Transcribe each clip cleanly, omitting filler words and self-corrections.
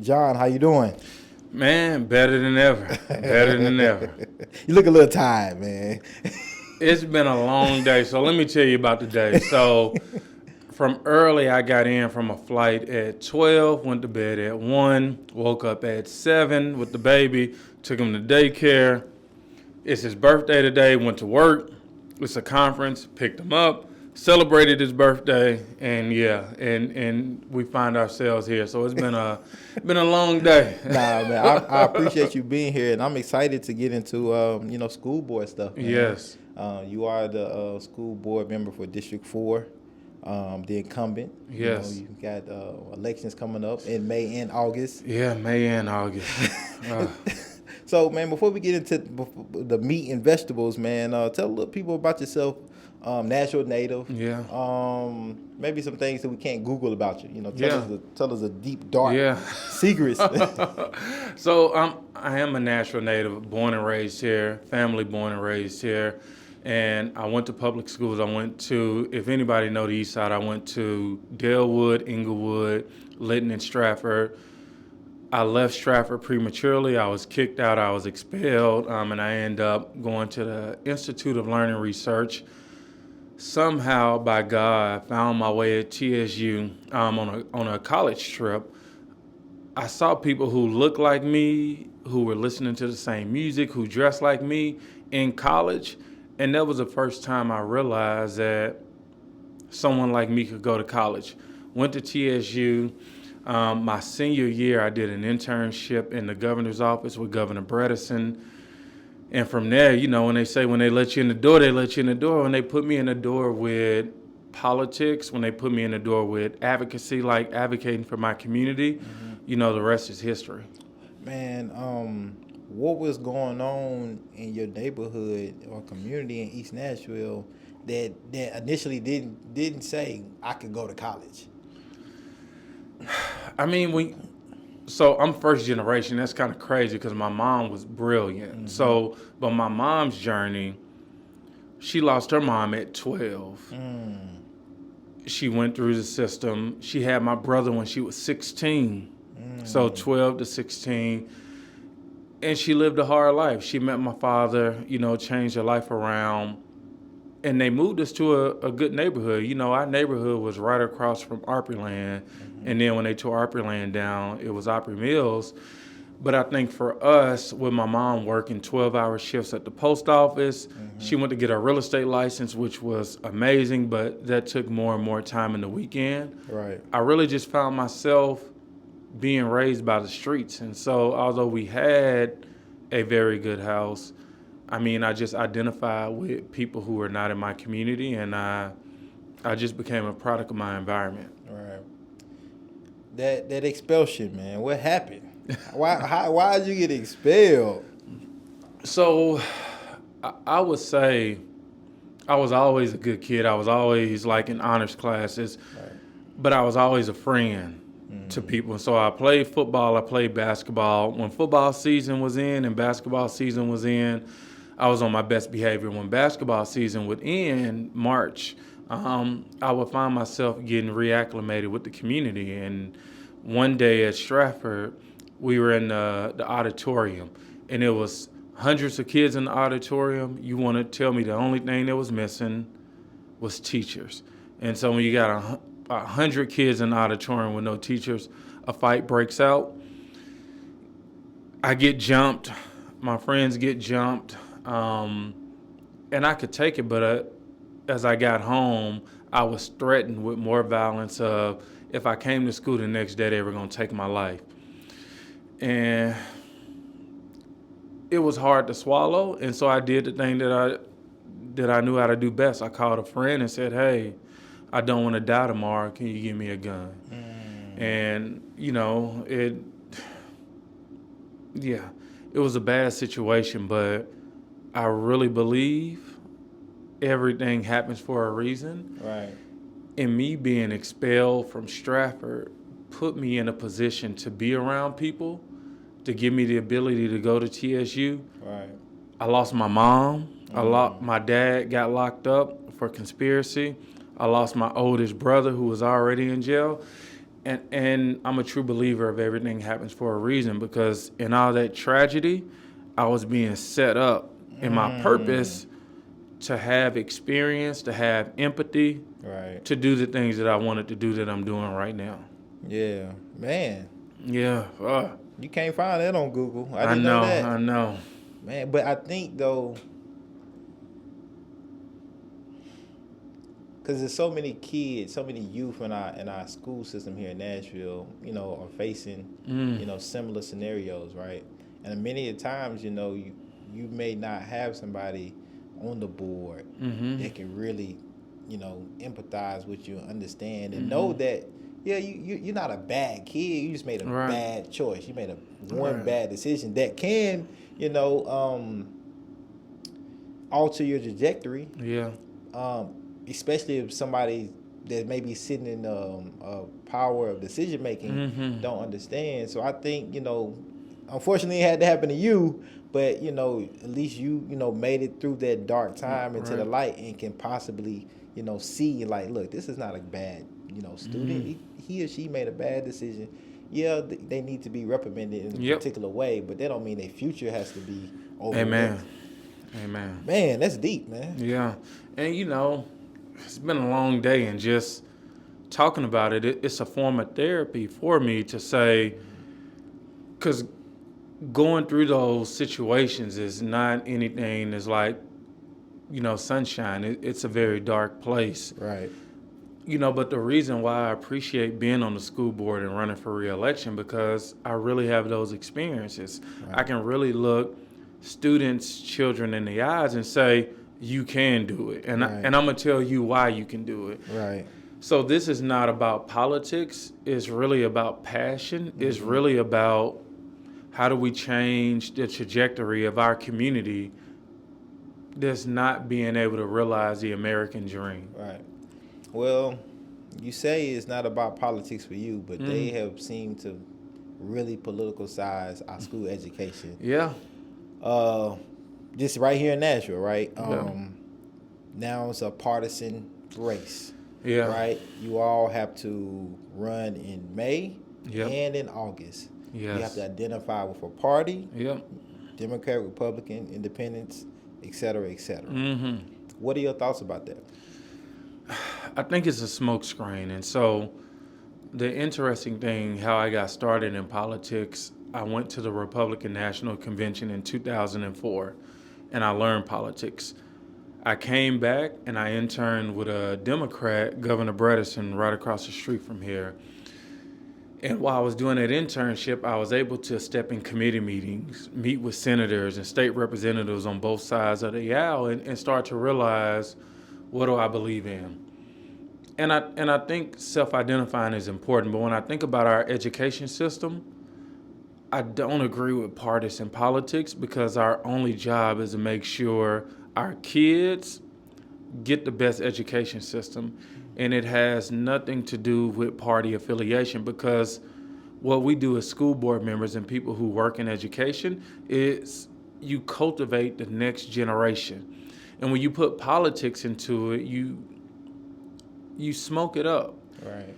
John, how you doing? Man, better than ever. Better than ever. You look a little tired, man. It's been a long day, so let me tell you about the day. So, from early, I got in from a flight at 12, went to bed at 1, woke up at 7 with the baby, took him to daycare. It's his birthday today, went to work. It's a conference, picked him up, celebrated his birthday, and and we find ourselves here. So it's been a long day. Nah, man, I appreciate you being here, and I'm excited to get into school board stuff, man. Yes. You are the school board member for District 4, the incumbent. Yes. You got elections coming up in May and August. Yeah, May and August. So, man, before we get into the meat and vegetables, man, tell a little people about yourself. Natural native. Yeah. Maybe some things that we can't Google about you. Tell us a deep, dark secrets. So I am a natural native, born and raised here, family born and raised here. And I went to public schools. I went to, if anybody know the East Side, I went to Dalewood, Inglewood, Lytton, and Stratford. I left Stratford prematurely. I was kicked out. I was expelled, and I ended up going to the Institute of Learning Research. Somehow, by God, I found my way at TSU on a college trip. I saw people who looked like me, who were listening to the same music, who dressed like me in college, and that was the first time I realized that someone like me could go to college. Went to TSU. My senior year, I did an internship in the governor's office with Governor Bredesen. And from there, when they let you in the door, they let you in the door. When they put me in the door with politics, when they put me in the door with advocacy, like advocating for my community, the rest is history. Man, what was going on in your neighborhood or community in East Nashville that initially didn't say I could go to college? I mean, so I'm first generation. That's kind of crazy because my mom was brilliant. But my mom's journey, she lost her mom at 12. She went through the system. She had my brother when she was 16. So 12 to 16. And she lived a hard life. She met my father, changed her life around. And they moved us to a good neighborhood. Our neighborhood was right across from Opryland. And then when they tore Opryland down, it was Opry Mills. But I think for us, with my mom working 12-hour shifts at the post office, she went to get her real estate license, which was amazing, but that took more and more time in the weekend. Right. I really just found myself being raised by the streets. And so although we had a very good house, I just identified with people who were not in my community, and I just became a product of my environment. Right. That expulsion, man. What happened? Why did you get expelled? So, I would say I was always a good kid. I was always like in honors classes, but I was always a friend to people. So I played football. I played basketball. When football season was in and basketball season was in, I was on my best behavior. When basketball season would end, March, I would find myself getting reacclimated with the community. And one day at Stratford, we were in the auditorium, and it was hundreds of kids in the auditorium. You want to tell me the only thing that was missing was teachers. And so when you got 100 kids in the auditorium with no teachers, a fight breaks out. I get jumped. My friends get jumped. And I could take it, but as I got home, I was threatened with more violence of if I came to school the next day, they were going to take my life. And it was hard to swallow, and so I did the thing that I knew how to do best. I called a friend and said, "Hey, I don't want to die tomorrow. Can you give me a gun?" And, it was a bad situation, but I really believe everything happens for a reason. Right. And me being expelled from Stratford put me in a position to be around people, to give me the ability to go to TSU. Right. I lost my mom. My dad got locked up for conspiracy. I lost my oldest brother who was already in jail. And I'm a true believer of everything happens for a reason, because in all that tragedy, I was being set up in my purpose to have experience, to have empathy, Right. to do the things that I wanted to do that I'm doing right now. Yeah. Man, Yeah, you can't find that on Google. I I didn't know know, that. I know. Man, but I think though, because there's so many kids, so many youth in our school system here in Nashville, are facing, similar scenarios, right? And many a times, you may not have somebody on the board that can really, empathize with you, understand, and know that, yeah, you're not a bad kid. You just made a Right. bad choice. You made one Right. bad decision that can, alter your trajectory. Yeah. Especially if somebody that may be sitting in a power of decision making don't understand. So I think, unfortunately it had to happen to you, but at least you made it through that dark time into the light and can possibly see, like, look, this is not a bad student. He or she made a bad decision. Yeah, they need to be reprimanded in a particular way, but that don't mean their future has to be overlooked. Amen. Man, that's deep, man. Yeah. And it's been a long day, and just talking about it's a form of therapy for me to say, because going through those situations is not anything that's like, sunshine. It's a very dark place. Right. But the reason why I appreciate being on the school board and running for re-election, because I really have those experiences. Right. I can really look students, children in the eyes and say, you can do it. And, Right. and I'm going to tell you why you can do it. Right. So this is not about politics. It's really about passion. It's really about how do we change the trajectory of our community that's not being able to realize the American dream. Right. Well, you say it's not about politics for you, but they have seemed to really politicize our school education. Yeah. Just right here in Nashville, right? Yeah. Now it's a partisan race. Yeah. Right? You all have to run in May Yep. and in August. Yes. You have to identify with a party, Yep. Democrat, Republican, Independents, et cetera, et cetera. Mm-hmm. What are your thoughts about that? I think it's a smokescreen. And so the interesting thing, how I got started in politics, I went to the Republican National Convention in 2004, and I learned politics. I came back and I interned with a Democrat, Governor Bredesen, right across the street from here. And while I was doing that internship, I was able to step in committee meetings, meet with senators and state representatives on both sides of the aisle, and start to realize, what do I believe in? And I think self-identifying is important, but when I think about our education system, I don't agree with partisan politics, because our only job is to make sure our kids get the best education system. And it has nothing to do with party affiliation, because what we do as school board members and people who work in education is you cultivate the next generation. And when you put politics into it, you smoke it up. Right.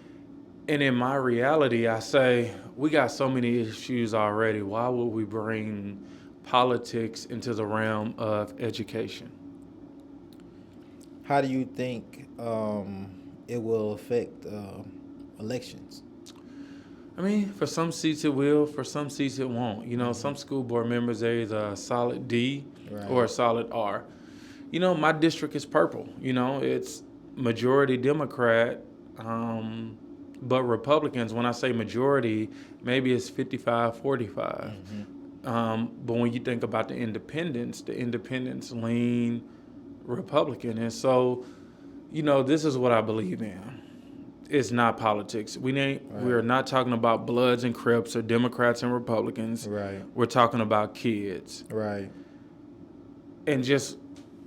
And in my reality, I say, we got so many issues already. Why would we bring politics into the realm of education? How do you think it will affect elections? I mean, for some seats it will, for some seats it won't. Some school board members are either a solid D or a solid R. My district is purple. It's majority Democrat, but Republicans, when I say majority, maybe it's 55-45. But when you think about the independents lean Republican. And so, this is what I believe in. It's not politics. We're not talking about Bloods and Crips or Democrats and Republicans. Right. We're talking about kids. Right. And just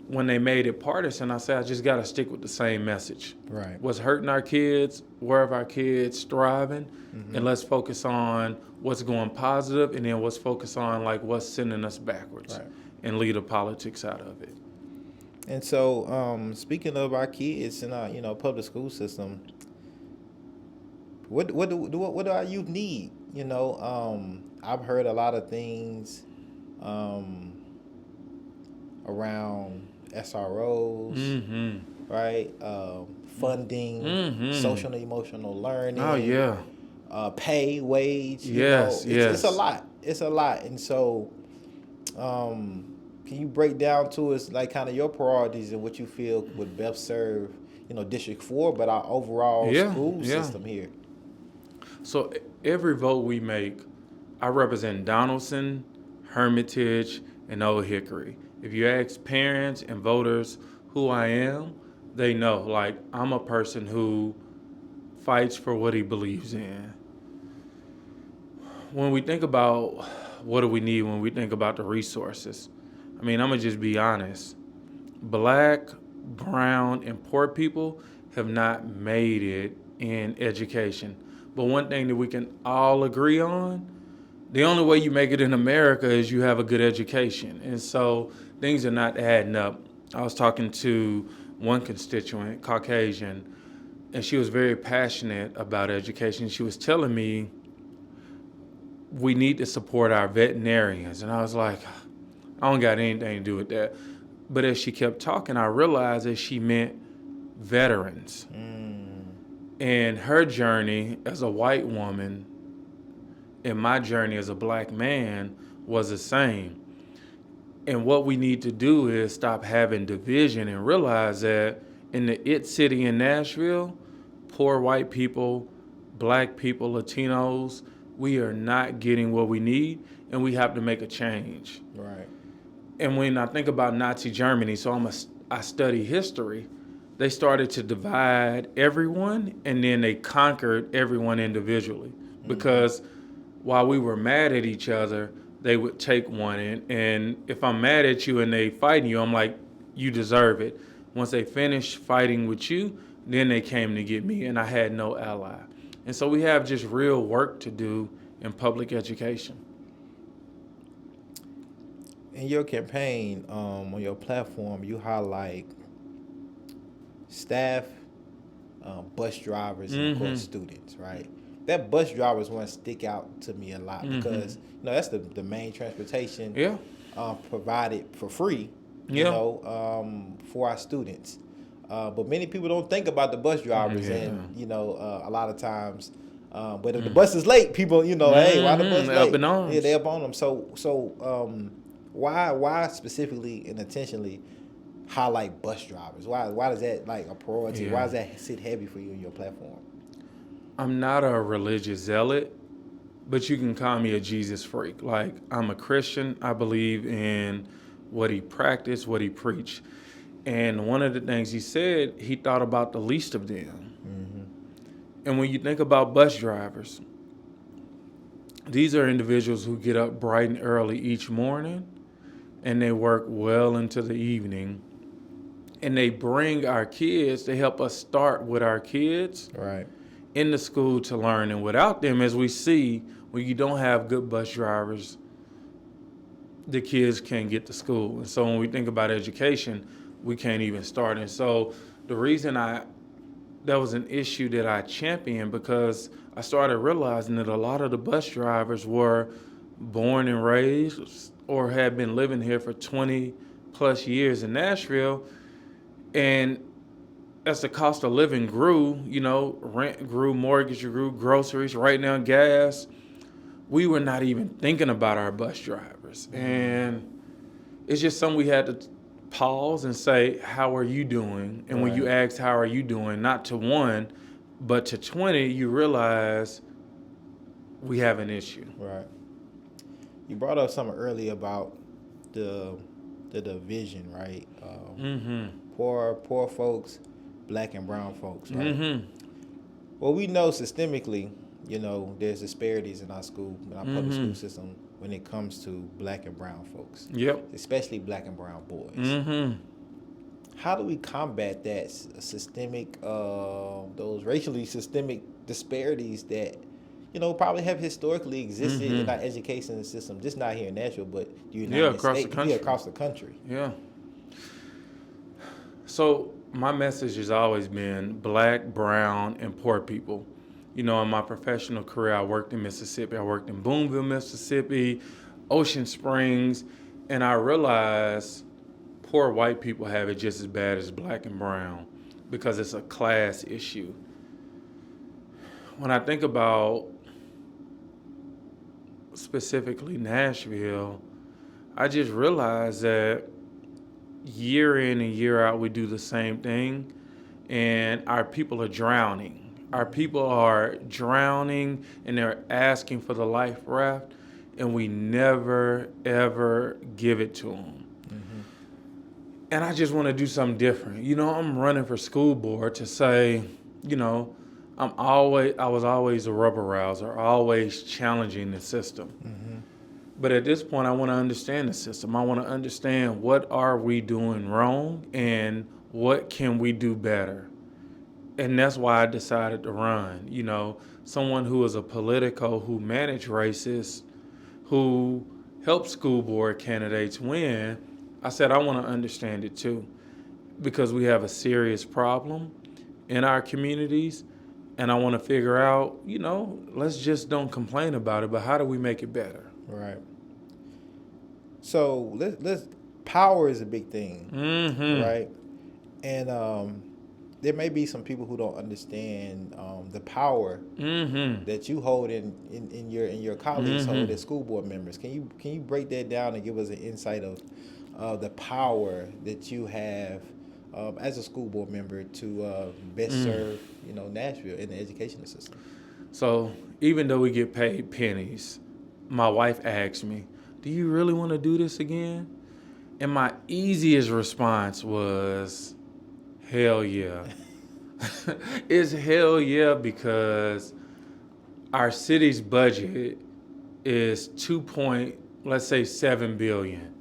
when they made it partisan, I said, I just got to stick with the same message. Right. What's hurting our kids, where are our kids thriving, and let's focus on what's going positive, and then let's focus on what's sending us backwards, and leave the politics out of it. And so, speaking of our kids in our public school system, what do our youth need? You know, I've heard a lot of things around SROs, right? Funding, social and emotional learning. Oh yeah. Pay, wage. Yes, It's a lot. It's a lot, and so. Can you break down to us like kind of your priorities and what you feel would best serve, District 4, but our overall school system here? So every vote we make, I represent Donaldson, Hermitage, and Old Hickory. If you ask parents and voters who I am, they know. Like, I'm a person who fights for what he believes in. When we think about what do we need when we think about the resources, I mean, I'm going to just be honest. Black, brown, and poor people have not made it in education. But one thing that we can all agree on, the only way you make it in America is you have a good education. And so things are not adding up. I was talking to one constituent, Caucasian, and she was very passionate about education. She was telling me we need to support our veterinarians. And I was like, I don't got anything to do with that. But as she kept talking, I realized that she meant veterans. And her journey as a white woman and my journey as a black man was the same. And what we need to do is stop having division and realize that in the it city in Nashville, poor white people, black people, Latinos, we are not getting what we need, and we have to make a change. Right. And when I think about Nazi Germany, so I study history, they started to divide everyone, and then they conquered everyone individually. Because while we were mad at each other, they would take one in. And if I'm mad at you and they fighting you, I'm like, you deserve it. Once they finished fighting with you, then they came to get me, and I had no ally. And so we have just real work to do in public education. In your campaign, on your platform, you highlight staff, bus drivers, and of course students, right? That bus drivers one stick out to me a lot because that's the main transportation provided for free, for our students. But many people don't think about the bus drivers, and a lot of times, but if the bus is late, people, hey, why the bus late? Up in arms. Yeah, they up on them. So why specifically and intentionally highlight bus drivers? Why does that like a priority? Why does that sit heavy for you in your platform? I'm not a religious zealot, but you can call me a Jesus freak. Like, I'm a Christian. I believe in what he practiced, what he preached. And one of the things he said, he thought about the least of them. And when you think about bus drivers, these are individuals who get up bright and early each morning, and they work well into the evening. And they bring our kids, they help us start with our kids in the school to learn. And without them, as we see, when you don't have good bus drivers, the kids can't get to school. And so when we think about education, we can't even start. And so the reason that was an issue that I championed, because I started realizing that a lot of the bus drivers were born and raised or had been living here for 20 plus years in Nashville. And as the cost of living grew, rent grew, mortgage grew, groceries, right now gas, we were not even thinking about our bus drivers. And it's just something we had to pause and say, how are you doing? And when you ask, how are you doing? Not to 1, but to 20, you realize we have an issue. Right. You brought up something earlier about the division, right? Poor folks, black and brown folks, right? Well, we know systemically, there's disparities in our school, in our public school system when it comes to black and brown folks. Especially black and brown boys. How do we combat that systemic, those racially systemic disparities that, probably have historically existed in our education system, just not here in Nashville, but the United States, across the country. So my message has always been black, brown, and poor people. You know, in my professional career, I worked in Mississippi. I worked in Boonville, Mississippi, Ocean Springs, and I realized poor white people have it just as bad as black and brown because it's a class issue. When I think about specifically Nashville, I just realized that year in and year out, we do the same thing, and our people are drowning. Our people are drowning, and they're asking for the life raft, and we never, ever give it to them. And I just want to do something different. You know, I'm running for school board to say, you know, I was always a rubber rouser, always challenging the system. But at this point, I want to understand the system. I want to understand what are we doing wrong and what can we do better. And that's why I decided to run. You know, someone who is a politico, who managed races, who helped school board candidates win, I said I want to understand it too, because we have a serious problem in our communities, and I want to figure out, you know, let's just don't complain about it, but how do we make it better? Right. So let's power is a big thing, right? And there may be some people who don't understand the power that you hold in your colleagues hold as school board members. Can you break that down and give us an insight of the power that you have as a school board member to best serve Nashville in the education system? So even though we get paid pennies, my wife asked me, "Do you really want to do this again?" And my easiest response was, hell yeah. It's hell yeah, because our city's budget is let's say $7 billion.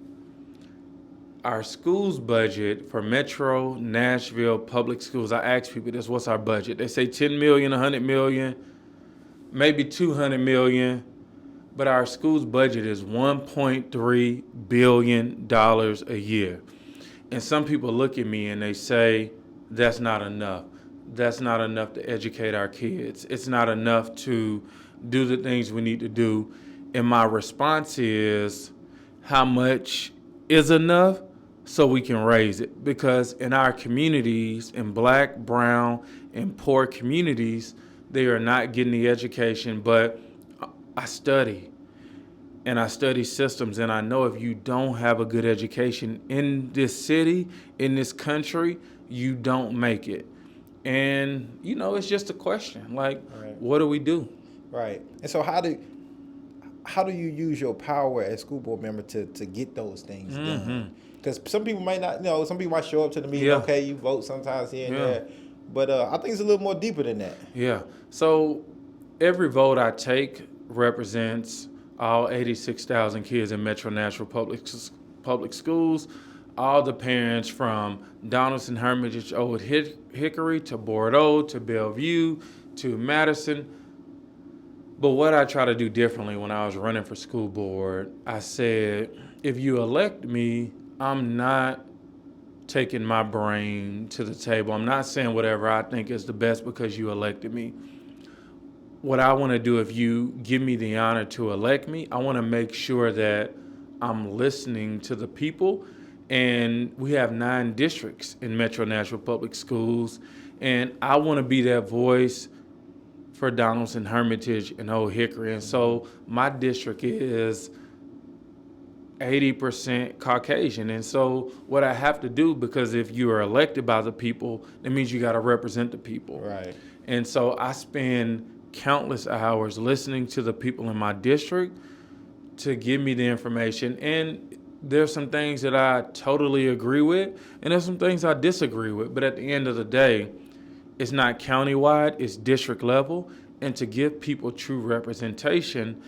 Our school's budget for Metro Nashville public schools, I ask people this, what's our budget? They say 10 million, 100 million, maybe 200 million, but our school's budget is $1.3 billion a year. And some people look at me and they say, that's not enough. That's not enough to educate our kids. It's not enough to do the things we need to do. And my response is, how much is enough so we can raise it? Because in our communities, in black, brown, and poor communities, they are not getting the education. But I study, and I study systems, and I know if you don't have a good education in this city, in this country, you don't make it. And, you know, it's just a question, like, right. What do we do? Right. And so how do you use your power as school board member to get those things done? Because some people might not, some people might show up to the meeting, okay, you vote sometimes here and there. But I think it's a little more deeper than that. Yeah. So every vote I take represents all 86,000 kids in Metro Nashville public schools, all the parents from Donaldson, Hermitage, Old Hickory, to Bordeaux, to Bellevue, to Madison. But what I try to do differently when I was running for school board, I said, if you elect me, I'm not taking my brain to the table. I'm not saying whatever I think is the best because you elected me. What I want to do, if you give me the honor to elect me, I want to make sure that I'm listening to the people. And we have 9 districts in Metro Nashville Public Schools. And I want to be that voice for Donaldson, Hermitage, and Old Hickory. And so my district is 80% Caucasian. And so what I have to do, because if you are elected by the people, that means you got to represent the people. Right. And so I spend countless hours listening to the people in my district to give me the information. And there's some things that I totally agree with, and there's some things I disagree with. But at the end of the day, it's not countywide, it's district level. And to give people true representation,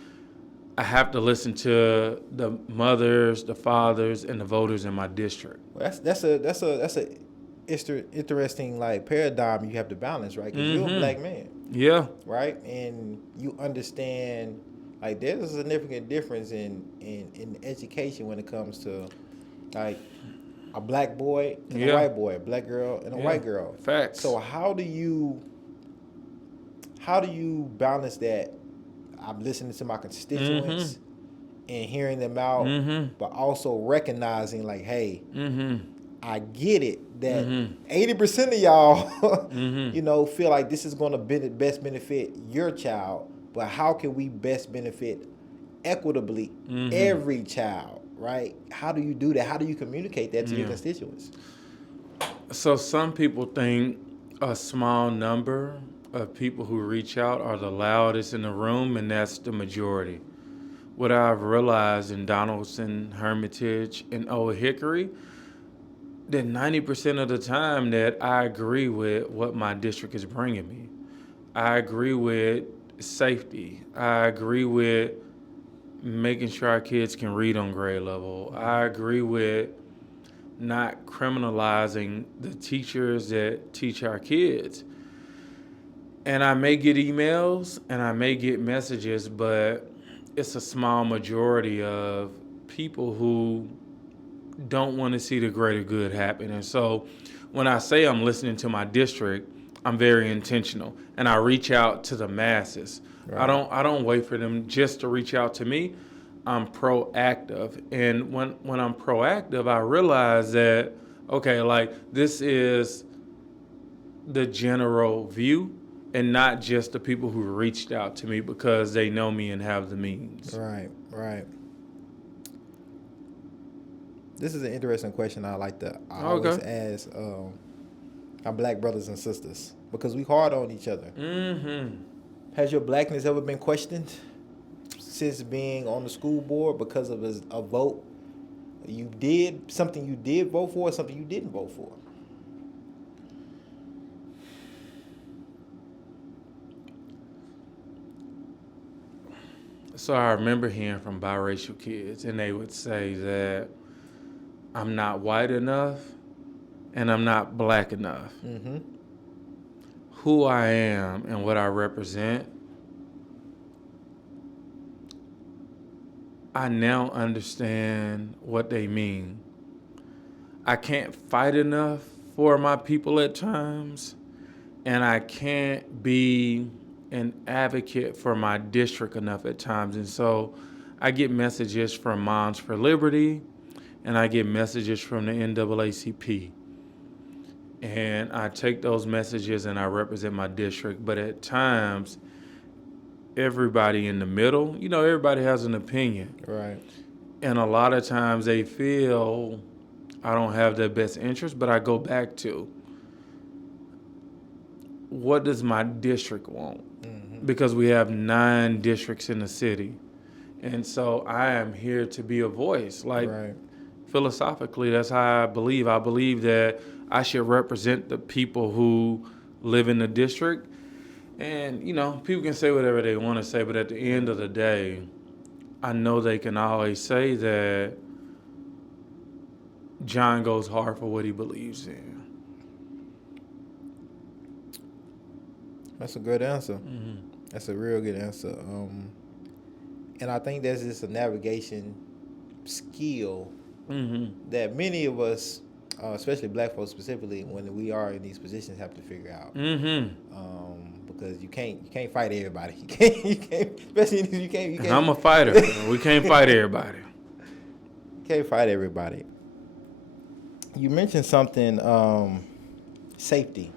I have to listen to the mothers, the fathers, and the voters in my district. Well, that's a interesting paradigm you have to balance, right? Because you're a black man. Yeah. Right? And you understand there's a significant difference in education when it comes to a black boy and a white boy, a black girl and a white girl. Facts. So how do you how do you balance that? I'm listening to my constituents and hearing them out, but also recognizing like, hey, I get it that 80% of y'all, feel like this is going to best benefit your child, but how can we best benefit equitably every child, right? How do you do that? How do you communicate that to your constituents? So some people think a small number of people who reach out are the loudest in the room, and that's the majority. What I've realized in Donaldson, Hermitage, and Old Hickory, that 90% of the time that I agree with what my district is bringing me. I agree with safety. I agree with making sure our kids can read on grade level. I agree with not criminalizing the teachers that teach our kids. And I may get emails and I may get messages, but it's a small majority of people who don't want to see the greater good happen. And so when I say I'm listening to my district, I'm very intentional and I reach out to the masses. Right. I don't wait for them just to reach out to me. I'm proactive. And when I'm proactive, I realize that, okay, like this is the general view and not just the people who reached out to me because they know me and have the means. Right. This is an interesting question I always ask our black brothers and sisters because we hard on each other. Has your blackness ever been questioned since being on the school board because of a vote you did vote for or something you didn't vote for? So I remember hearing from biracial kids, and they would say that I'm not white enough and I'm not black enough. Who I am and what I represent, I now understand what they mean. I can't fight enough for my people at times, and I can't be an advocate for my district enough at times. And so I get messages from Moms for Liberty, and I get messages from the NAACP. And I take those messages and I represent my district. But at times, everybody in the middle, everybody has an opinion. Right. And a lot of times they feel I don't have their best interest, but I go back to, what does my district want? Because we have 9 districts in the city. And so I am here to be a voice. Philosophically, that's how I believe. I believe that I should represent the people who live in the district. And, people can say whatever they want to say, but at the end of the day, I know they can always say that John goes hard for what he believes in. That's a good answer. That's a real good answer. And I think that's just a navigation skill that many of us, especially black folks specifically, when we are in these positions, have to figure out. Because you can't fight everybody. You can't, especially if you can't. I'm a fighter. We can't fight everybody. You can't fight everybody. You mentioned something, safety,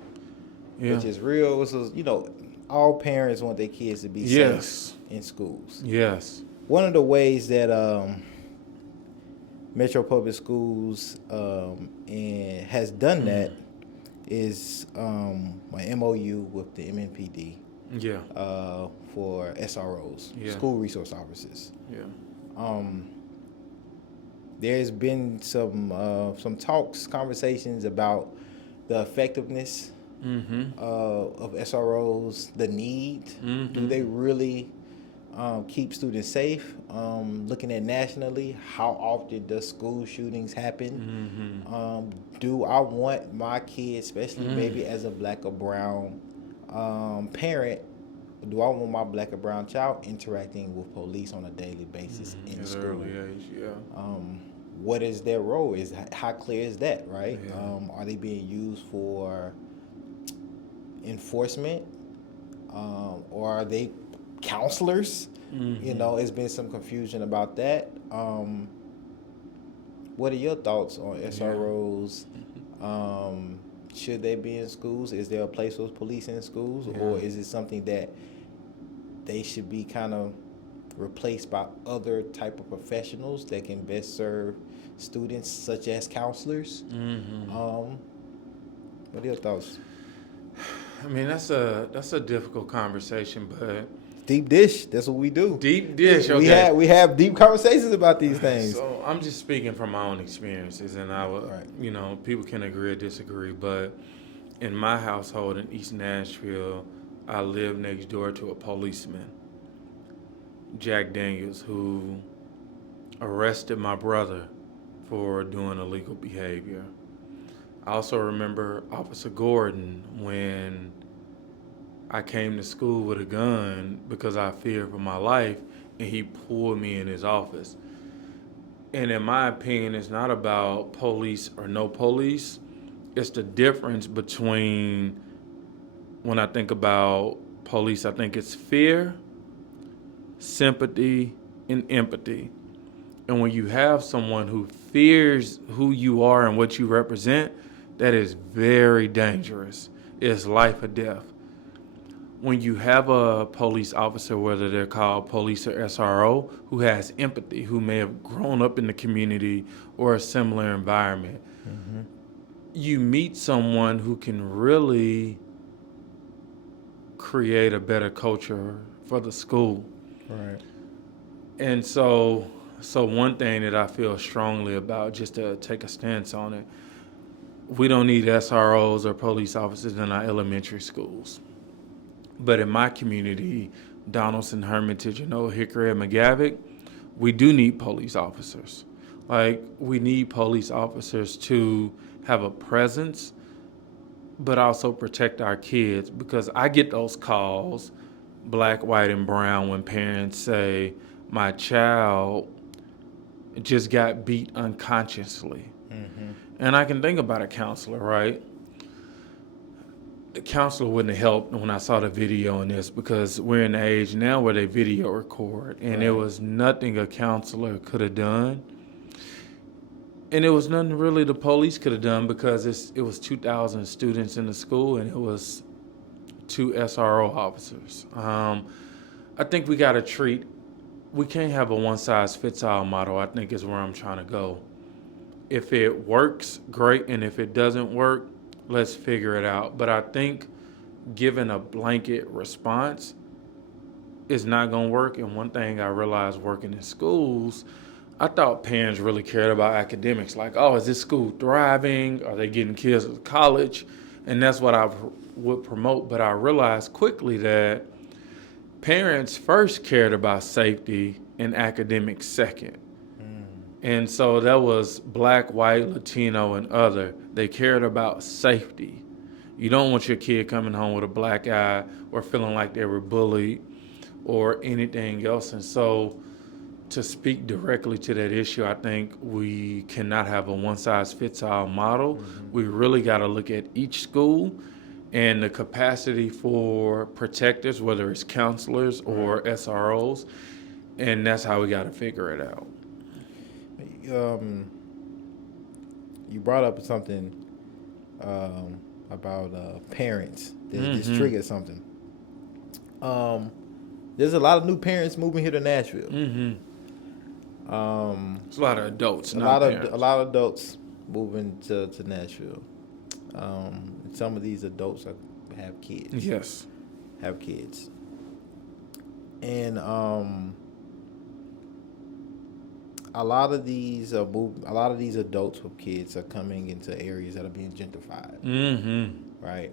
which is real. So, all parents want their kids to be safe in schools. Yes. One of the ways that Metro Public Schools and has done that is my MOU with the MNPD for SROs, school resource officers. There's been some talks, conversations about the effectiveness of SROs, the need. Do they really keep students safe? Looking at nationally, how often does school shootings happen? Do I want my kids, especially maybe as a black or brown parent, do I want my black or brown child interacting with police on a daily basis in school? Early age, What is their role? How clear is that, right? Are they being used for enforcement or are they counselors? You know, it's been some confusion about that. What are your thoughts on SROs? Should they be in schools? Is there a place for police in schools, or is it something that they should be kind of replaced by other type of professionals that can best serve students, such as counselors? What are your thoughts? I mean, that's a difficult conversation, but Deep dish. That's what we do. deep dish. Okay. We have deep conversations about these things. So I'm just speaking from my own experiences, and I would, you know, people can agree or disagree, but in my household in East Nashville, I live next door to a policeman, Jack Daniels, who arrested my brother for doing illegal behavior. I also remember Officer Gordon when I came to school with a gun because I feared for my life, and he pulled me in his office. And in my opinion, it's not about police or no police. It's the difference between, when I think about police, I think it's fear, sympathy, and empathy. And when you have someone who fears who you are and what you represent, that is very dangerous. It's life or death. When you have a police officer, whether they're called police or SRO, who has empathy, who may have grown up in the community or a similar environment, you meet someone who can really create a better culture for the school. Right. And so one thing that I feel strongly about, just to take a stance on it, we don't need SROs or police officers in our elementary schools. But in my community, Donaldson, Hermitage, and Old Hickory and McGavick, we do need police officers. Like, we need police officers to have a presence, but also protect our kids, because I get those calls, black, white, and brown, when parents say, my child just got beat unconsciously. And I can think about a counselor, right? The counselor wouldn't have helped when I saw the video on this, because we're in the age now where they video record, and there was nothing a counselor could have done. And it was nothing really the police could have done, because it was 2,000 students in the school, and it was 2 SRO officers. I think we got to we can't have a one-size-fits-all model, I think, is where I'm trying to go. If it works, great, and if it doesn't work, let's figure it out. But I think giving a blanket response is not going to work. And one thing I realized working in schools, I thought parents really cared about academics. Like, oh, is this school thriving? Are they getting kids to college? And that's what I would promote. But I realized quickly that parents first cared about safety and academics second. And so that was black, white, Latino, and other. They cared about safety. You don't want your kid coming home with a black eye or feeling like they were bullied or anything else. And so to speak directly to that issue, I think we cannot have a one-size-fits-all model. We really got to look at each school and the capacity for protectors, whether it's counselors or SROs, and that's how we got to figure it out. You brought up something about parents that just triggered something. There's a lot of new parents moving here to Nashville. There's a lot of adults, a lot of adults moving to Nashville. Some of these adults have kids. Yes, have kids, and a lot of these adults with kids are coming into areas that are being gentrified. Right.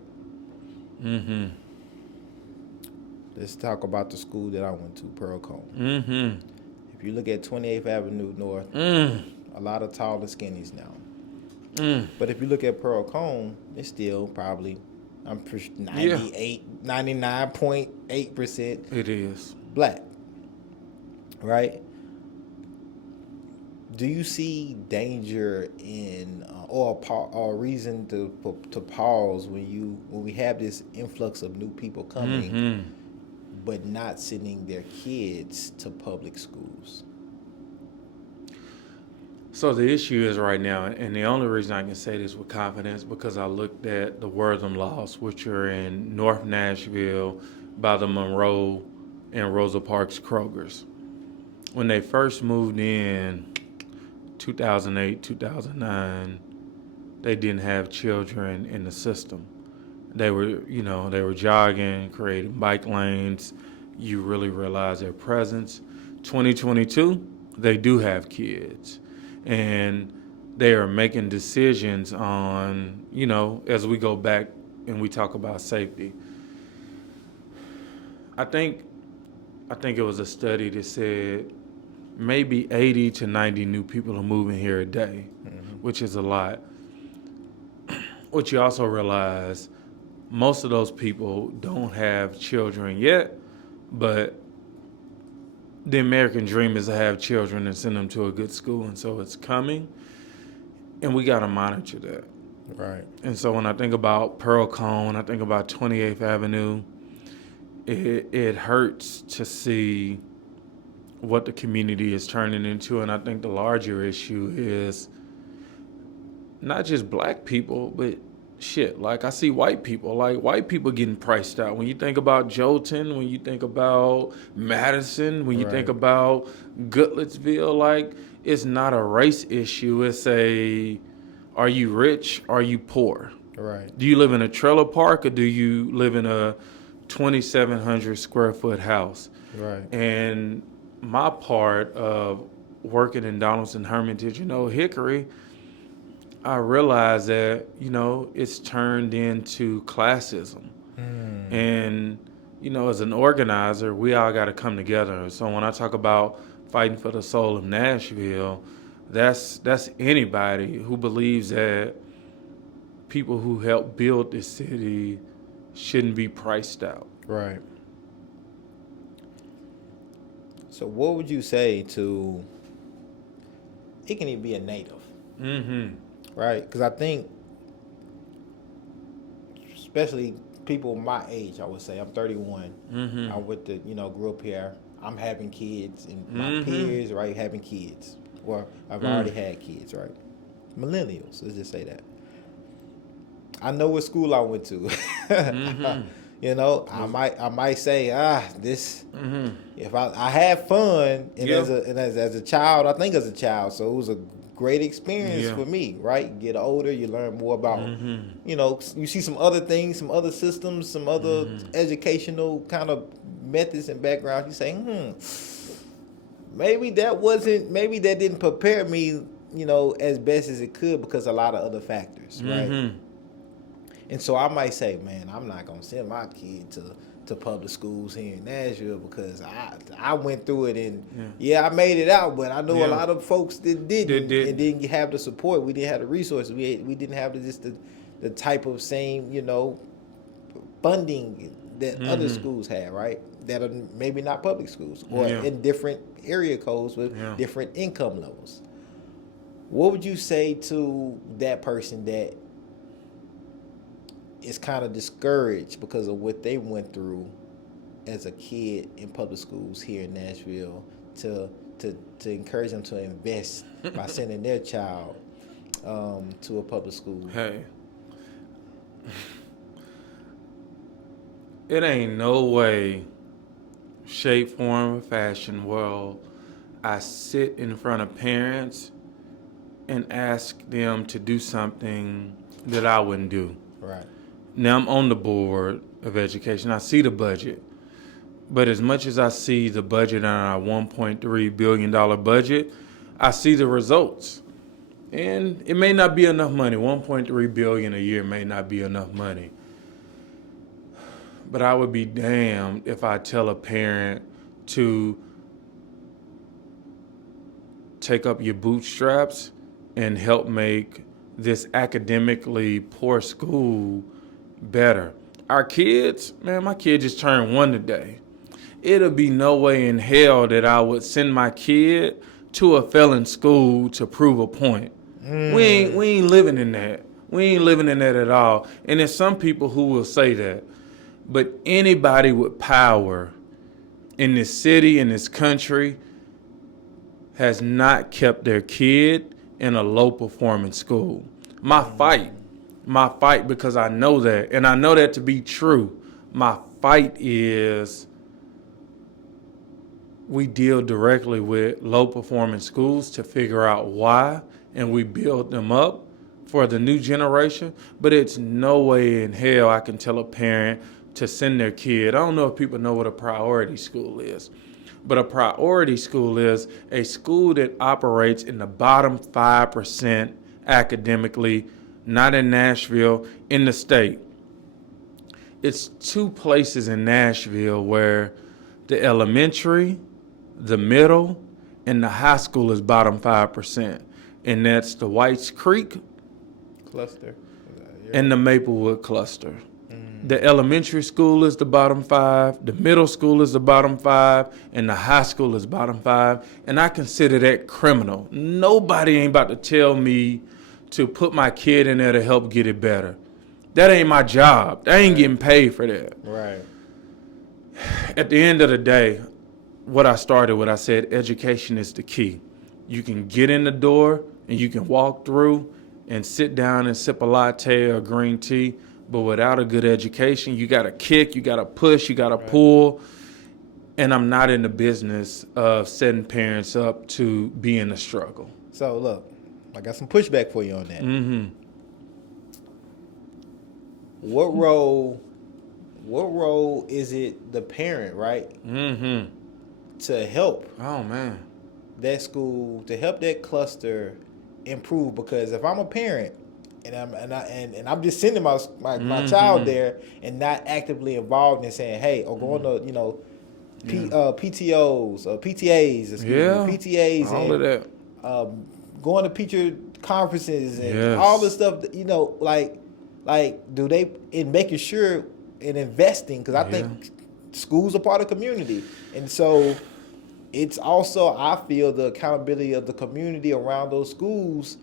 Let's talk about the school that I went to, Pearl Cone. If you look at 28th Avenue North, a lot of tall and skinnies now. But if you look at Pearl Cone, it's still probably 99.8% it is black. Right? Do you see danger in or reason to pause when we have this influx of new people coming, but not sending their kids to public schools? So the issue is right now, and the only reason I can say this with confidence because I looked at the Wortham laws, which are in North Nashville by the Monroe and Rosa Parks Krogers. When they first moved in 2008, 2009, they didn't have children in the system. They were jogging, creating bike lanes. You really realize their presence. 2022, they do have kids. And they are making decisions on, as we go back and we talk about safety. I think it was a study that said maybe 80 to 90 new people are moving here a day, which is a lot. What you also realize, most of those people don't have children yet, but the American dream is to have children and send them to a good school, and so it's coming, and we got to monitor that. Right. And so when I think about Pearl Cone, when I think about 28th Avenue, it hurts to see what the community is turning into, and I think the larger issue is not just black people, but shit, like I see white people getting priced out. When you think about Jolton, when you think about Madison, when you think about Goodlettsville, like it's not a race issue. It's are you rich? Are you poor? Right. Do you live in a trailer park or do you live in a 2,700 square foot house? Right. And my part of working in Donaldson, Hermitage, Hickory, I realized that, it's turned into classism. And, as an organizer, we all got to come together. So when I talk about fighting for the soul of Nashville, that's anybody who believes that people who helped build this city shouldn't be priced out. Right. So what would you say to, it can even be a native. Right? Because I think, especially people my age, I would say, I'm 31. I went to, grew up here. I'm having kids, and my peers, right, having kids. Or I've already had kids, right? Millennials, let's just say that. I know what school I went to. I might say, this. If I had fun, and as a child, I think as a child, so it was a great experience for me, right? You get older, you learn more about, you see some other things, some other systems, some other educational kind of methods and backgrounds. You say, maybe that didn't prepare me, as best as it could because a lot of other factors, right? And so I might say, man, I'm not gonna send my kid to public schools here in Nashville because I went through it and I made it out, but I know a lot of folks that didn't and didn't have the support. We didn't have the resources. We didn't have the type of same funding that other schools have, right? That are maybe not public schools or in different area codes with different income levels. What would you say to that person that is kind of discouraged because of what they went through as a kid in public schools here in Nashville to encourage them to invest by sending their child to a public school? Hey, it ain't no way, shape, form, or fashion will I sit in front of parents and ask them to do something that I wouldn't do. Right. Now I'm on the board of education. I see the budget. But as much as I see the budget on our $1.3 billion budget, I see the results. And it may not be enough money. $1.3 billion a year may not be enough money. But I would be damned if I tell a parent to take up your bootstraps and help make this academically poor school better. Our kids, man, my kid just turned 1 today. It'll be no way in hell that I would send my kid to a failing school to prove a point. We ain't living in that. We ain't living in that at all. And there's some people who will say that. But anybody with power in this city, in this country, has not kept their kid in a low-performing school. My fight, because I know that, and I know that to be true, my fight is we deal directly with low-performing schools to figure out why, and we build them up for the new generation. But it's no way in hell I can tell a parent to send their kid. I don't know if people know what a priority school is, but a priority school is a school that operates in the bottom 5% academically, not in Nashville, in the state. It's 2 places in Nashville where the elementary, the middle, and the high school is bottom 5%. And that's the Whites Creek cluster and the Maplewood cluster. The elementary school is the bottom 5, the middle school is the bottom 5, and the high school is bottom 5. And I consider that criminal. Nobody ain't about to tell me to put my kid in there to help get it better. That ain't my job. I ain't getting paid for that. Right. At the end of the day, what I started with, I said education is the key. You can get in the door and you can walk through and sit down and sip a latte or green tea. But without a good education, you got to kick, you got to push, you got to pull. And I'm not in the business of setting parents up to be in a struggle. So, look, I got some pushback for you on that. Mm-hmm. What role is it the parent, right? Mm-hmm. To help that school, to help that cluster improve? Because if I'm a parent, and I'm just sending my child there and not actively involved in saying, hey, or going to PTOs or PTAs, PTAs, all of that, going to teacher conferences and all this stuff. Like do they in making sure in investing? Because I think schools are part of community, and so it's also, I feel, the accountability of the community around those schools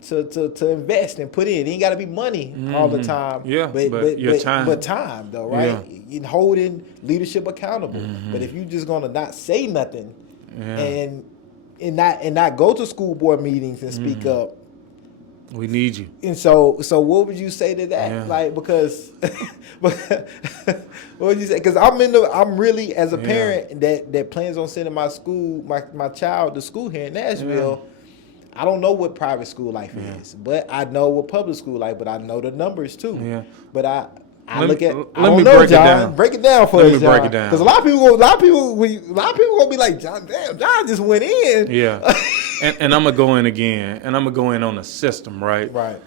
to invest and put in. It ain't got to be money all the time. But time though, right? In holding leadership accountable. But if you just gonna not say nothing and not go to school board meetings and speak up, we need you. And so what would you say to that? Yeah. Like, because what would you say? Because I'm really, as a parent that plans on sending my child to school here in Nashville. I don't know what private school life is, but I know what public school life. But I know the numbers too. Yeah. But I don't know, John. Break it down for us, John. Let me break it down. Because a lot of people gonna be like, John just went in. Yeah. and I'm gonna go in again, and I'm gonna go in on the system, right? Right.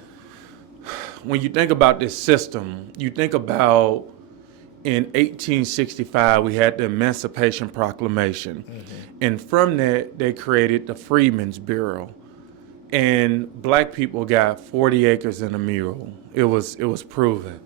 When you think about this system, you think about in 1865 we had the Emancipation Proclamation, and from that they created the Freedmen's Bureau. And black people got 40 acres and a mule. It was proven.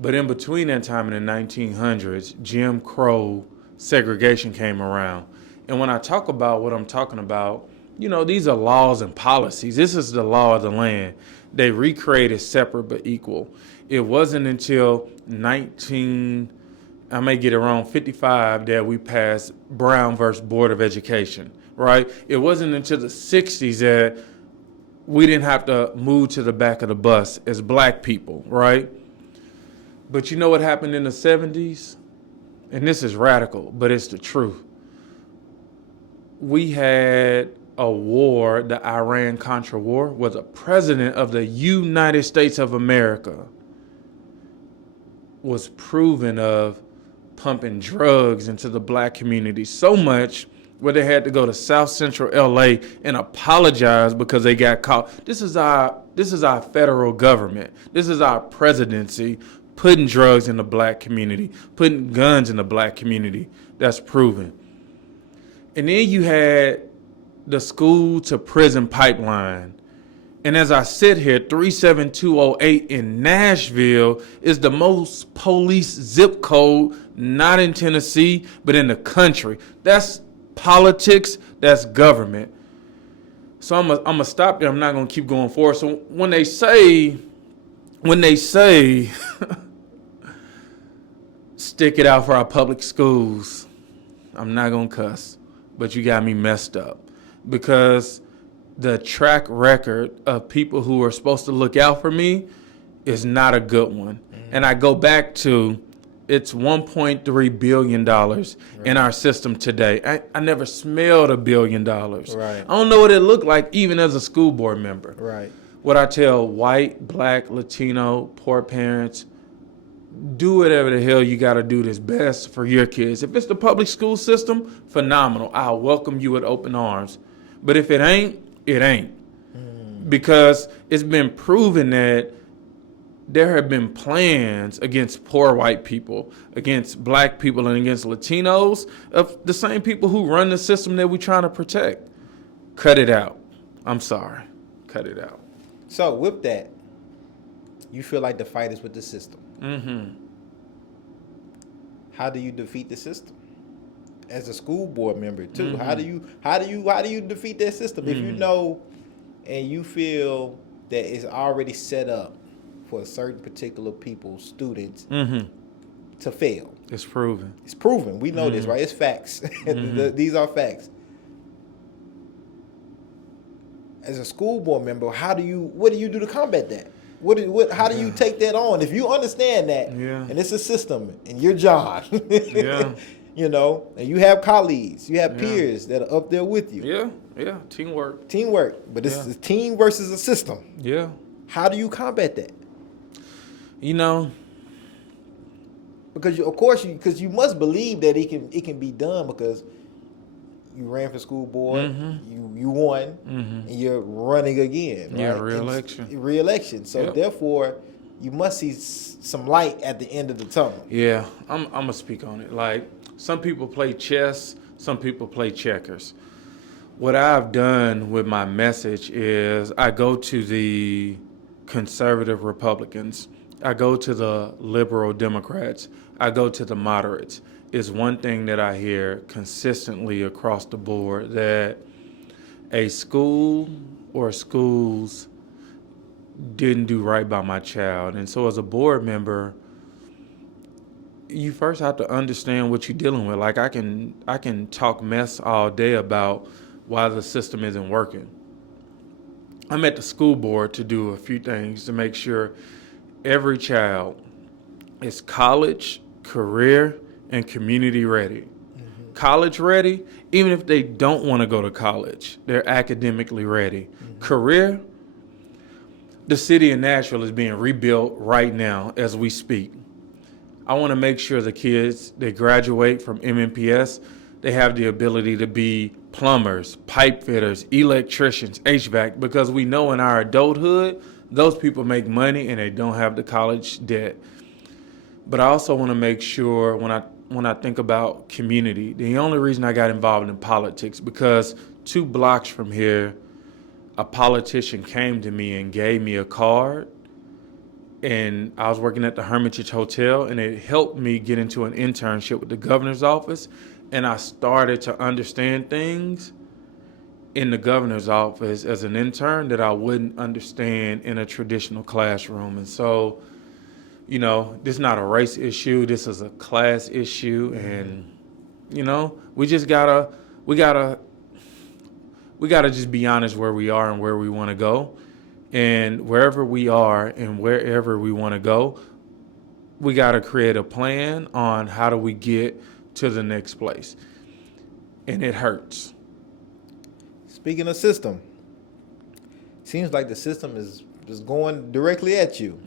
But in between that time in the 1900s, Jim Crow segregation came around. And when I talk about what I'm talking about, these are laws and policies. This is the law of the land. They recreated separate but equal. It wasn't until 55 that we passed Brown versus Board of Education, right? It wasn't until the 60s that we didn't have to move to the back of the bus as black people, right? But you know what happened in the 70s? And this is radical, but it's the truth. We had a war, the Iran-Contra war, where the president of the United States of America was proven of pumping drugs into the black community so much where they had to go to South Central LA and apologize because they got caught. This is our federal government. This is our presidency putting drugs in the black community, putting guns in the black community. That's proven. And then you had the school to prison pipeline. And as I sit here, 37208 in Nashville is the most police zip code, not in Tennessee, but in the country. That's Politics, that's government. So I'm gonna stop there. I'm not gonna keep going forward. So when they say stick it out for our public schools, I'm not gonna cuss, but you got me messed up, because the track record of people who are supposed to look out for me is not a good one. And I go back to, it's $1.3 billion in our system today. I never smelled $1 billion. Right. I don't know what it looked like even as a school board member. Right. What I tell white, black, Latino, poor parents, do whatever the hell you got to do that's best for your kids. If it's the public school system, phenomenal. I'll welcome you with open arms. But if it ain't, it ain't. Because it's been proven that there have been plans against poor white people, against black people, and against Latinos of the same people who run the system that we're trying to protect. Cut it out. I'm sorry. Cut it out. So with that, you feel like the fight is with the system. How do you defeat the system? As a school board member too, how do you defeat that system? If you know and you feel that it's already set up for a certain particular people, students, to fail. It's proven. It's proven. We know this, right? It's facts. These are facts. As a school board member, what do you do to combat that? How do you take that on? If you understand that, and it's a system, and your job, you know, and you have colleagues, you have peers that are up there with you. Yeah, teamwork. But it's a team versus a system. Yeah. How do you combat that? You know, because you must believe that it can be done, because you ran for school board, you won, and you're running again. Right? Yeah, re-election. So therefore, you must see some light at the end of the tunnel. Yeah, I'm gonna speak on it. Like, some people play chess, some people play checkers. What I've done with my message is I go to the conservative Republicans, I go to the liberal Democrats, I go to the moderates. Is one thing that I hear consistently across the board, that a school or schools didn't do right by my child. And so as a board member, you first have to understand what you're dealing with. Like, I can talk mess all day about why the system isn't working. I'm at the school board to do a few things to make sure every child is college, career, and community ready. College ready, even if they don't want to go to college, they're academically ready. Career, the city of Nashville is being rebuilt right now as we speak. I want to make sure the kids, they graduate from MNPS, they have the ability to be plumbers, pipe fitters, electricians, HVAC, because we know in our adulthood, those people make money and they don't have the college debt. But I also want to make sure when I think about community, the only reason I got involved in politics, because 2 blocks from here, a politician came to me and gave me a card, and I was working at the Hermitage Hotel, and it helped me get into an internship with the governor's office, and I started to understand things in the governor's office as an intern that I wouldn't understand in a traditional classroom. And so, you know, this is not a race issue. This is a class issue. And, you know, we gotta just be honest where we are and where we want to go. And wherever we are and wherever we want to go, we got to create a plan on how do we get to the next place. And it hurts. Speaking of system, seems like the system is going directly at you.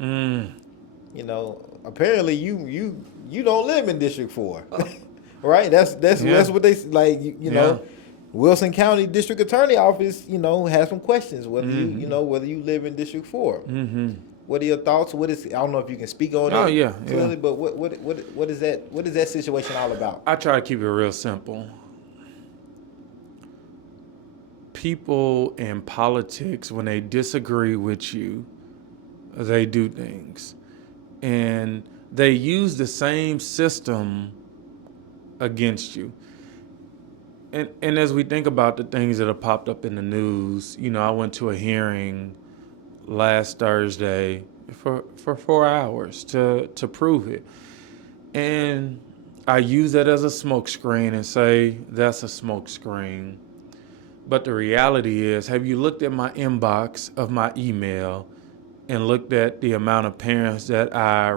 You know, apparently you don't live in District 4, right? That's what they like. You know, Wilson County District Attorney Office, you know, has some questions whether whether you live in District 4. What are your thoughts? I don't know if you can speak on it clearly, but what is that situation all about? I try to keep it real simple. People in politics, when they disagree with you, they do things. And they use the same system against you. And as we think about the things that have popped up in the news, I went to a hearing last Thursday for 4 hours to prove it. And I use that as a smokescreen and say that's a smokescreen. But the reality is, have you looked at my inbox of my email and looked at the amount of parents that I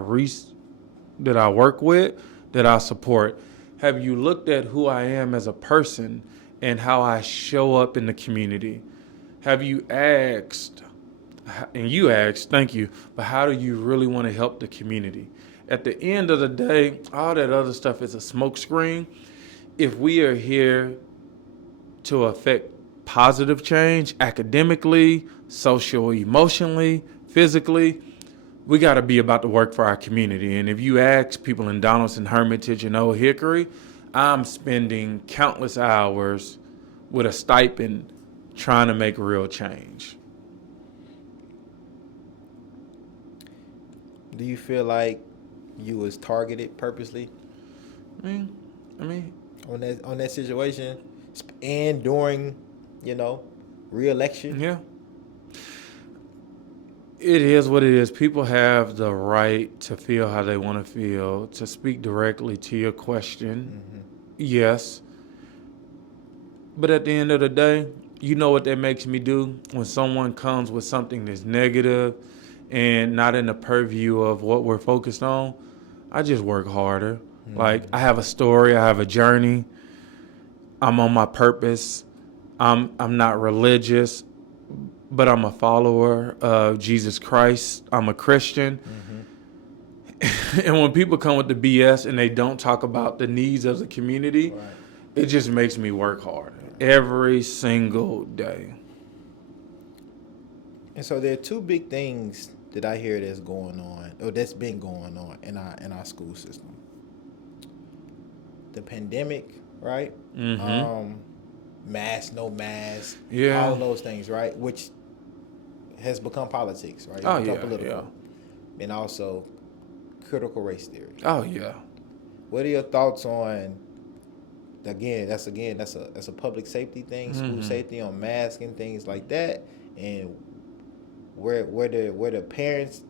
work with, that I support? Have you looked at who I am as a person and how I show up in the community? Have you asked, and you asked, thank you, but how do you really want to help the community? At the end of the day, all that other stuff is a smokescreen. If we are here to affect positive change academically, social, emotionally, physically, we got to be about the work for our community. And if you ask people in Donaldson, Hermitage, and Old Hickory, I'm spending countless hours with a stipend trying to make real change. Do you feel like you was targeted purposely I mean, on that situation and during, re-election? yeah. It is what it is. People have the right to feel how they want to feel, to speak directly to your question. Mm-hmm. Yes. But at the end of the day, you know what that makes me do? When someone comes with something that's negative and not in the purview of what we're focused on, I just work harder. Mm-hmm. Like, I have a story, I have a journey. I'm on my purpose. I'm not religious, but I'm a follower of Jesus Christ. I'm a Christian. Mm-hmm. And when people come with the BS and they don't talk about the needs of the community, right, it just makes me work harder every single day. And so there are two big things that I hear that's going on, or that's been going on in our school system. The pandemic, right? Mm-hmm. Mask, no mask, yeah, all those things, right? Which has become politics, right? It's become political. Yeah. And also critical race theory. Oh yeah. What are your thoughts on? That's a public safety thing, school mm-hmm. safety on masking, things like that, and where the parents,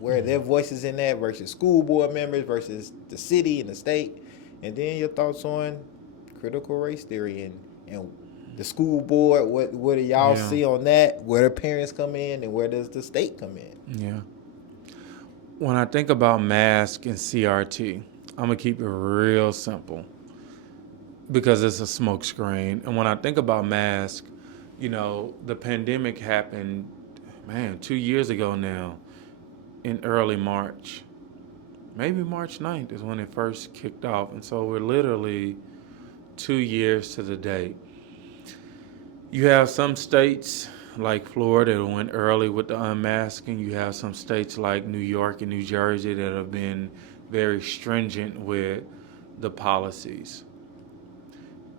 where their voices in that versus school board members versus the city and the state, and then your thoughts on critical race theory and the school board. What do y'all see on that? Where the parents come in and where does the state come in? Yeah. When I think about mask and CRT, I'm gonna keep it real simple because it's a smokescreen. And when I think about mask, the pandemic happened, 2 years ago now, in early March. Maybe March 9th is when it first kicked off. And so we're literally 2 years to the date. You have some states like Florida that went early with the unmasking. You have some states like New York and New Jersey that have been very stringent with the policies.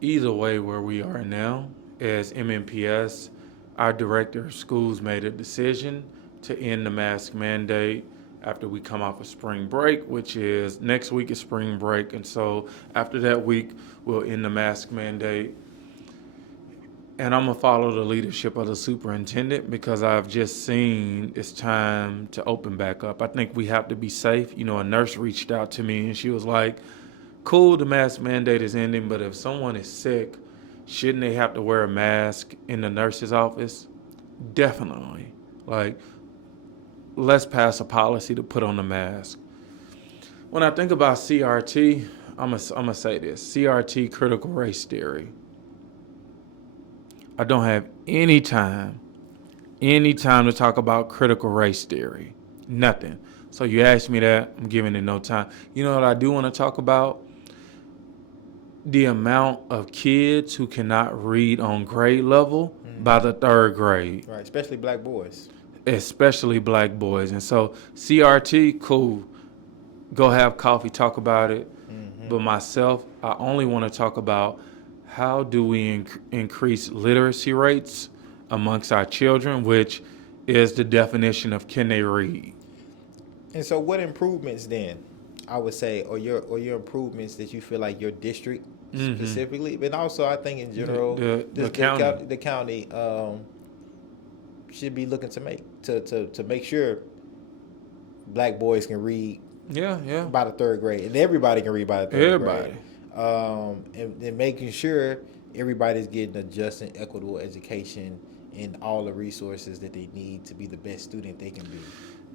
Either way, where we are now, as MNPS, our director of schools made a decision to end the mask mandate after we come off of spring break, which is next week is spring break. And so after that week, we'll end the mask mandate. And I'm going to follow the leadership of the superintendent because I've just seen it's time to open back up. I think we have to be safe. A nurse reached out to me and she was like, cool, the mask mandate is ending, but if someone is sick, shouldn't they have to wear a mask in the nurse's office? Definitely. Let's pass a policy to put on the mask. When I think about CRT, I'm gonna say this. CRT, critical race theory. I don't have any time to talk about critical race theory. Nothing. So you asked me that, I'm giving it no time. You know what I do want to talk about? The amount of kids who cannot read on grade level by the third grade. Right, especially black boys. And so CRT, cool. Go have coffee, talk about it. Mm-hmm. But myself, I only want to talk about how do we increase literacy rates amongst our children, which is the definition of can they read. And so what improvements then, I would say, or your improvements that you feel like your district specifically, but also I think in general, the county. the county should be looking to make sure black boys can read by the third grade, and everybody can read by the third grade. And making sure everybody's getting a just and equitable education and all the resources that they need to be the best student they can be.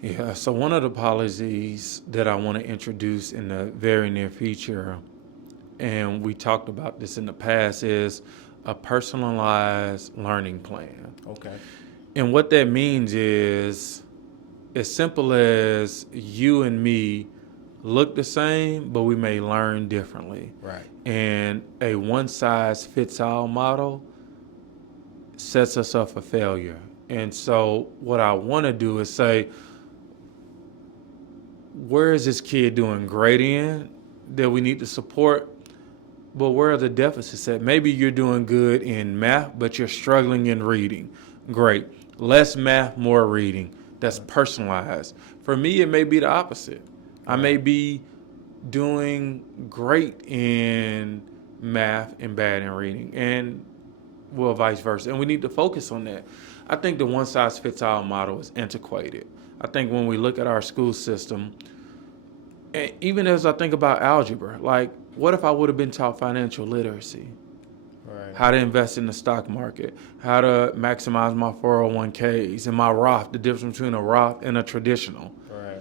Yeah, so one of the policies that I want to introduce in the very near future, and we talked about this in the past, is a personalized learning plan. Okay. And what that means is as simple as you and me look the same, but we may learn differently. Right. And a one-size-fits-all model sets us up for failure. And so what I want to do is say, where is this kid doing great in that we need to support? But where are the deficits at? Maybe you're doing good in math, but you're struggling in reading. Great. Less math, more reading. That's personalized. For me, it may be the opposite. I may be doing great in math and bad in reading, and well, vice versa. And we need to focus on that. I think the one-size-fits-all model is antiquated. I think when we look at our school system, and even as I think about algebra, like, what if I would have been taught financial literacy? Right. How to invest in the stock market, how to maximize my 401ks and my Roth, the difference between a Roth and a traditional. Right.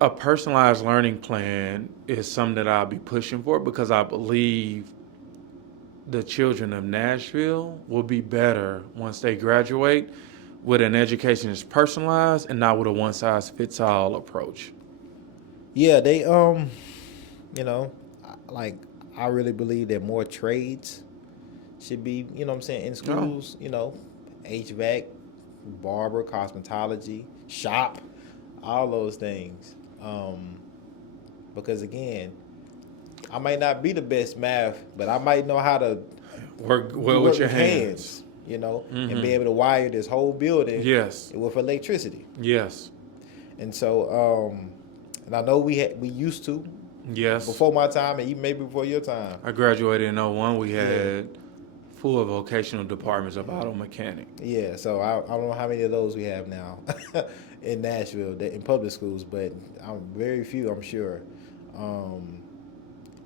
A personalized learning plan is something that I'll be pushing for because I believe the children of Nashville will be better once they graduate with an education that's personalized and not with a one-size-fits-all approach. Yeah, they like, I really believe that more trades should be, in schools, HVAC, barber, cosmetology, shop, all those things. Because again, I might not be the best math, but I might know how to work well with your hands. And be able to wire this whole building with electricity. Yes. And so, and I know we used to. Yes. Before my time, and even maybe before your time. I graduated in 01. We had full vocational departments of auto mechanic. Yeah, so I don't know how many of those we have now in Nashville, in public schools, but very few, I'm sure.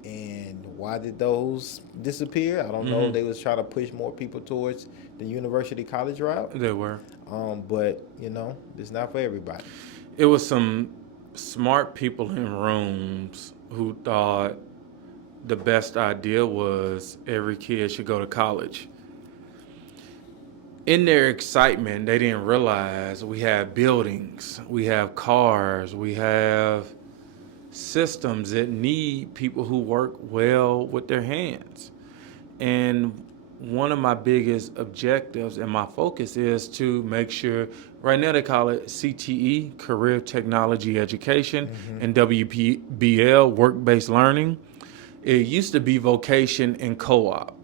And why did those disappear? I don't know. They was trying to push more people towards the university college route. They were. But, it's not for everybody. It was some smart people in rooms who thought the best idea was every kid should go to college. In their excitement, they didn't realize we have buildings, we have cars, we have systems that need people who work well with their hands. And one of my biggest objectives and my focus is to make sure, right now they call it CTE, Career Technology Education, and WBL, Work-Based Learning. It used to be vocation and co-op.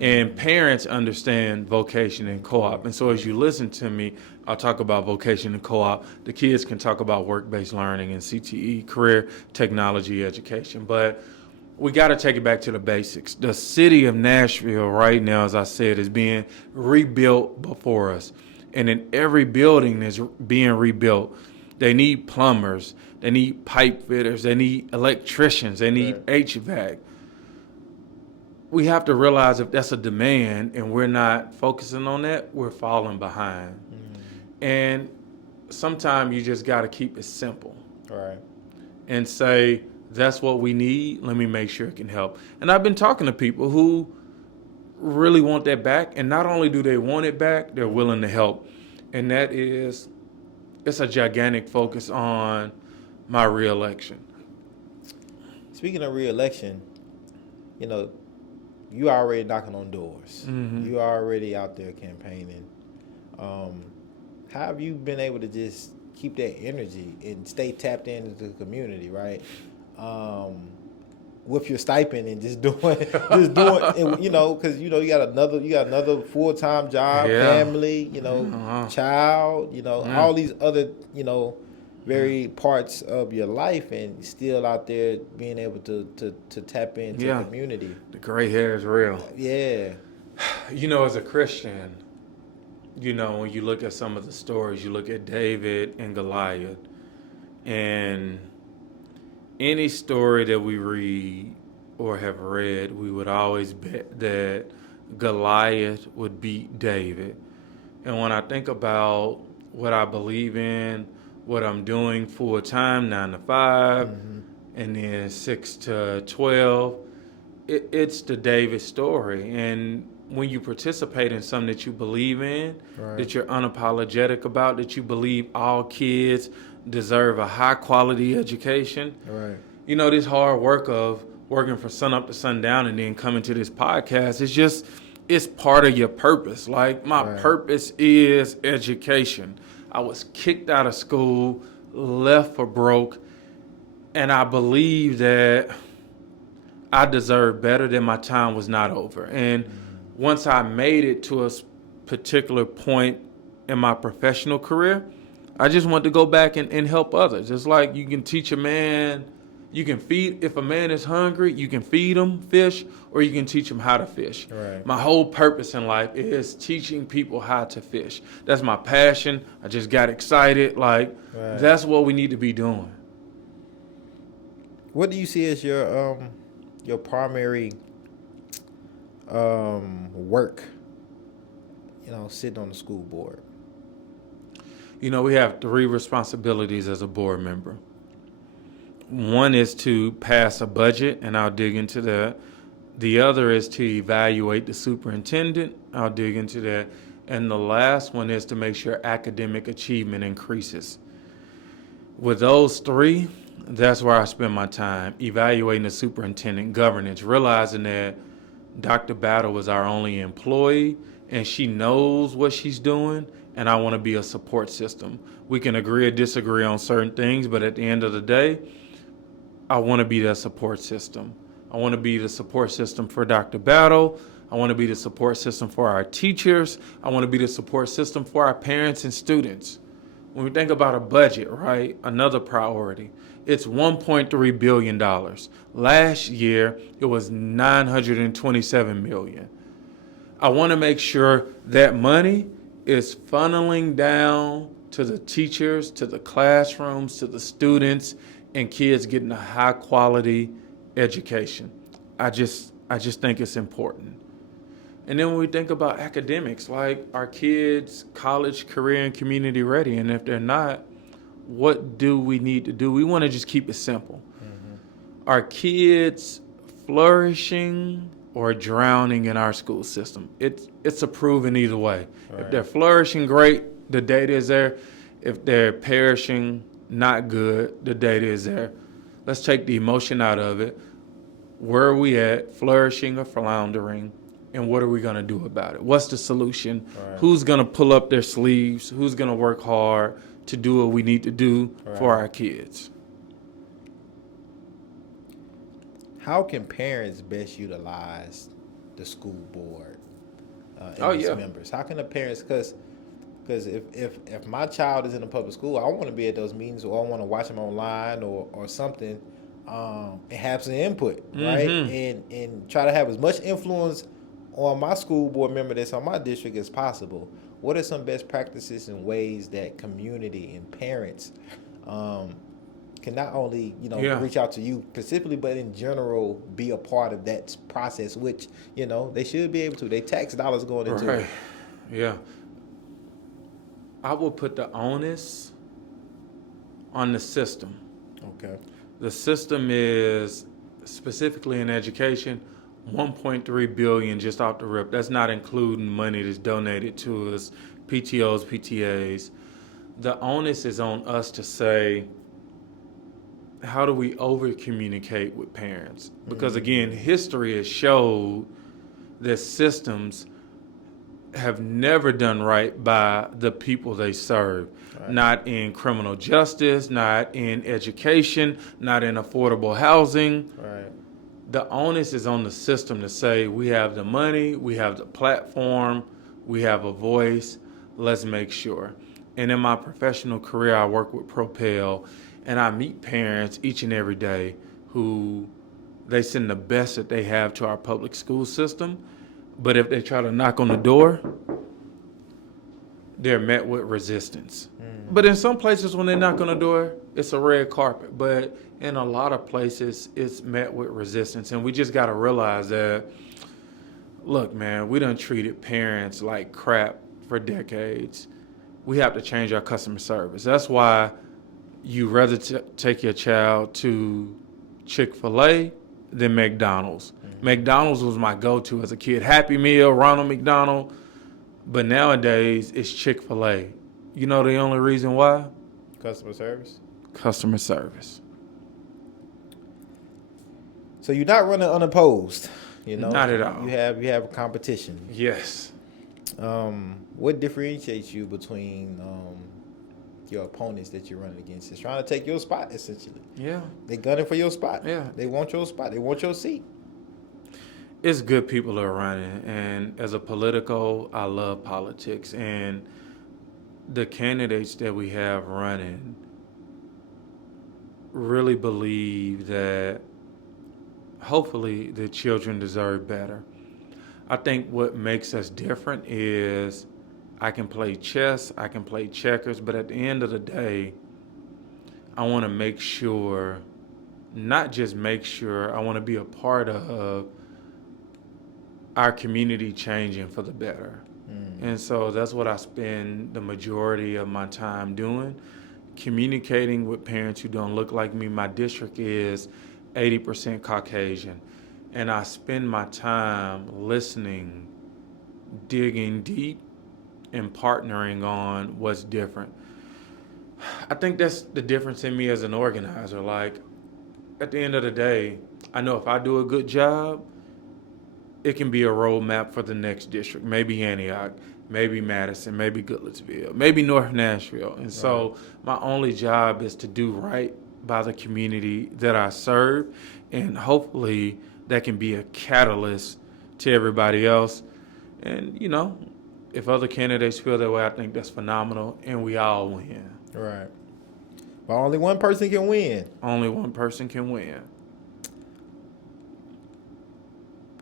And parents understand vocation and co-op. And so as you listen to me, I'll talk about vocation and co-op. The kids can talk about work-based learning and CTE, Career Technology Education. But we got to take it back to the basics. The city of Nashville right now, as I said, is being rebuilt before us. And in every building that's being rebuilt, they need plumbers, they need pipe fitters, they need electricians, they need HVAC. We have to realize if that's a demand and we're not focusing on that, we're falling behind. And sometimes you just got to keep it simple. Right. And say, that's what we need. Let me make sure it can help. And I've been talking to people who really want that back. And not only do they want it back, they're willing to help. And that is, it's a gigantic focus on my reelection. Speaking of reelection, you already knocking on doors. You already out there campaigning. How have you been able to just keep that energy and stay tapped into the community, right? With your stipend and just doing, because you got another full-time job, family, child, all these other, very parts of your life, and still out there being able to tap into Yeah. community. The gray hair is real. Yeah. As a Christian, when you look at some of the stories, you look at David and Goliath, and any story that we read or have read, we would always bet that Goliath would beat David. And when I think about what I believe in, what I'm doing full time, 9 to 5, and then 6 to 12, it's the David story. And when you participate in something that you believe in, Right. that you're unapologetic about, that you believe all kids deserve a high quality education. Right. This hard work of working from sun up to sundown and then coming to this podcast, it's part of your purpose. Like, my Right. purpose is education. I was kicked out of school, left for broke, and I believe that I deserve better, than my time was not over. And once I made it to a particular point in my professional career, I just want to go back and help others. It's like you can teach a man, if a man is hungry, you can feed him fish, or you can teach him how to fish. Right. My whole purpose in life is teaching people how to fish. That's my passion. I just got excited. Like, Right. That's what we need to be doing. What do you see as your primary work? Sitting on the school board. We have 3 responsibilities as a board member. One is to pass a budget, and I'll dig into that. The other is to evaluate the superintendent. I'll dig into that. And the last one is to make sure academic achievement increases. With those 3, that's where I spend my time, evaluating the superintendent, governance, realizing that Dr. Battle is our only employee, and she knows what she's doing, and I want to be a support system. We can agree or disagree on certain things, but at the end of the day, I want to be that support system. I want to be the support system for Dr. Battle. I want to be the support system for our teachers. I want to be the support system for our parents and students. When we think about a budget, right, another priority, it's $1.3 billion. Last year, it was $927 million. I want to make sure that money is funneling down to the teachers, to the classrooms, to the students, and kids getting a high quality education. I just think it's important. And then when we think about academics, like, our kids college, career, and community ready, and if they're not, what do we need to do? We want to just keep it simple. Are kids flourishing or drowning in our school system? It's a proven either way. Right. If they're flourishing, great, the data is there. If they're perishing, not good, the data is there. Let's take the emotion out of it. Where are we at, flourishing or floundering? And what are we going to do about it? What's the solution? Right. Who's going to pull up their sleeves? Who's going to work hard to do what we need to do for our kids? How can parents best utilize the school board and its members? How can the parents, because if my child is in a public school, I want to be at those meetings, or I want to watch them online or something, and have some input, right? And try to have as much influence on my school board member that's on my district as possible. What are some best practices and ways that community and parents can not only reach out to you specifically, but in general be a part of that process, which they should be able to. They tax dollars going into it. Yeah. I will put the onus on the system. Okay. The system is, specifically in education, $1.3 billion just off the rip. That's not including money that's donated to us, PTOs, PTAs. The onus is on us to say, how do we over-communicate with parents? Because again, history has showed that systems have never done right by the people they serve. Right. Not in criminal justice, not in education, not in affordable housing. Right. The onus is on the system to say, we have the money, we have the platform, we have a voice, let's make sure. And in my professional career, I work with Propel, and I meet parents each and every day who they send the best that they have to our public school system. But if they try to knock on the door, they're met with resistance. But in some places, when they knock on the door, it's a red carpet. But in a lot of places, it's met with resistance. And we just got to realize that, look, man, we done treated parents like crap for decades. We have to change our customer service. That's why you rather take your child to Chick-fil-A than McDonald's. McDonald's was my go-to as a kid. Happy Meal, Ronald McDonald. But nowadays, it's Chick-fil-A. You know the only reason why? Customer service. Customer service. So you're not running unopposed, you know? Not at all. You have a competition. Yes. What differentiates you between your opponents that you're running against? It's trying to take your spot, essentially. Yeah. They gunning for your spot. Yeah. They want your spot. They want your seat. It's good people are running. And as a political, I love politics. And the candidates that we have running really believe that hopefully the children deserve better. I think what makes us different is I can play chess, I can play checkers, but at the end of the day, I want to make sure, not just make sure, I want to be a part of our community changing for the better. And so that's what I spend the majority of my time doing, communicating with parents who don't look like me. My district is 80% Caucasian, and I spend my time listening, digging deep, and partnering on what's different. I think that's the difference in me as an organizer. Like, at the end of the day, I know if I do a good job, it can be a roadmap for the next district. Maybe Antioch, maybe Madison, maybe Goodlettsville, maybe North Nashville. And so my only job is to do right by the community that I serve, and hopefully that can be a catalyst to everybody else. And, you know, if other candidates feel that way, I think that's phenomenal, and we all win. Right. But only one person can win. Only one person can win.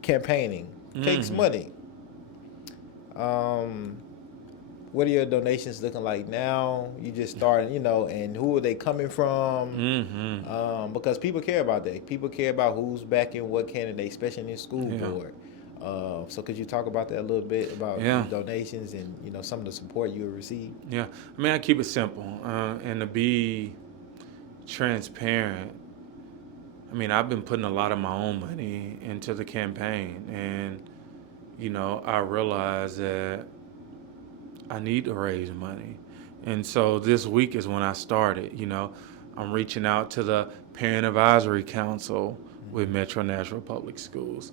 Campaigning takes money. What are your donations looking like now? You just starting, you know, and who are they coming from? Because people care about that. People care about who's backing what candidate, especially in the school board. So could you talk about that a little bit, about donations and, you know, some of the support you receive? Yeah. I mean, I keep it simple. And to be transparent, I mean, I've been putting a lot of my own money into the campaign, and, you know, I realize that I need to raise money. And so this week is when I started, you know. I'm reaching out to the Parent Advisory Council with Metro Nashville Public Schools.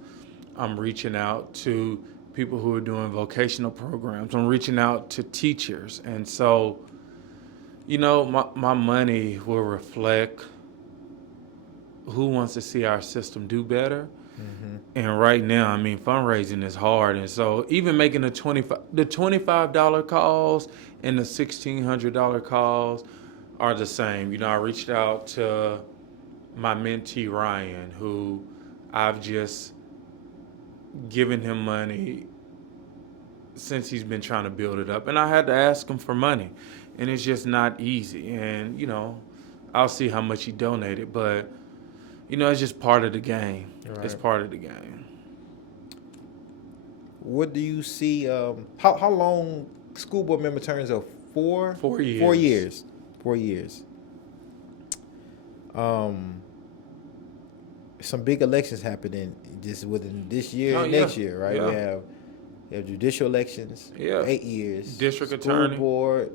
I'm reaching out to people who are doing vocational programs. I'm reaching out to teachers. And so, you know, my money will reflect who wants to see our system do better. And right now, I mean, fundraising is hard. And so even making the $25 calls and the $1,600 calls are the same. You know, I reached out to my mentee, Ryan, who I've just given him money since he's been trying to build it up. And I had to ask him for money. And it's just not easy. And, you know, I'll see how much he donated. But, you know, it's just part of the game. Right. It's part of the game. What do you see? How long school board member terms are? 4 years. 4 years. 4 years. Some big elections happening just within this year and next year, right? Yeah. We have judicial elections. 8 years. District school attorney. Board.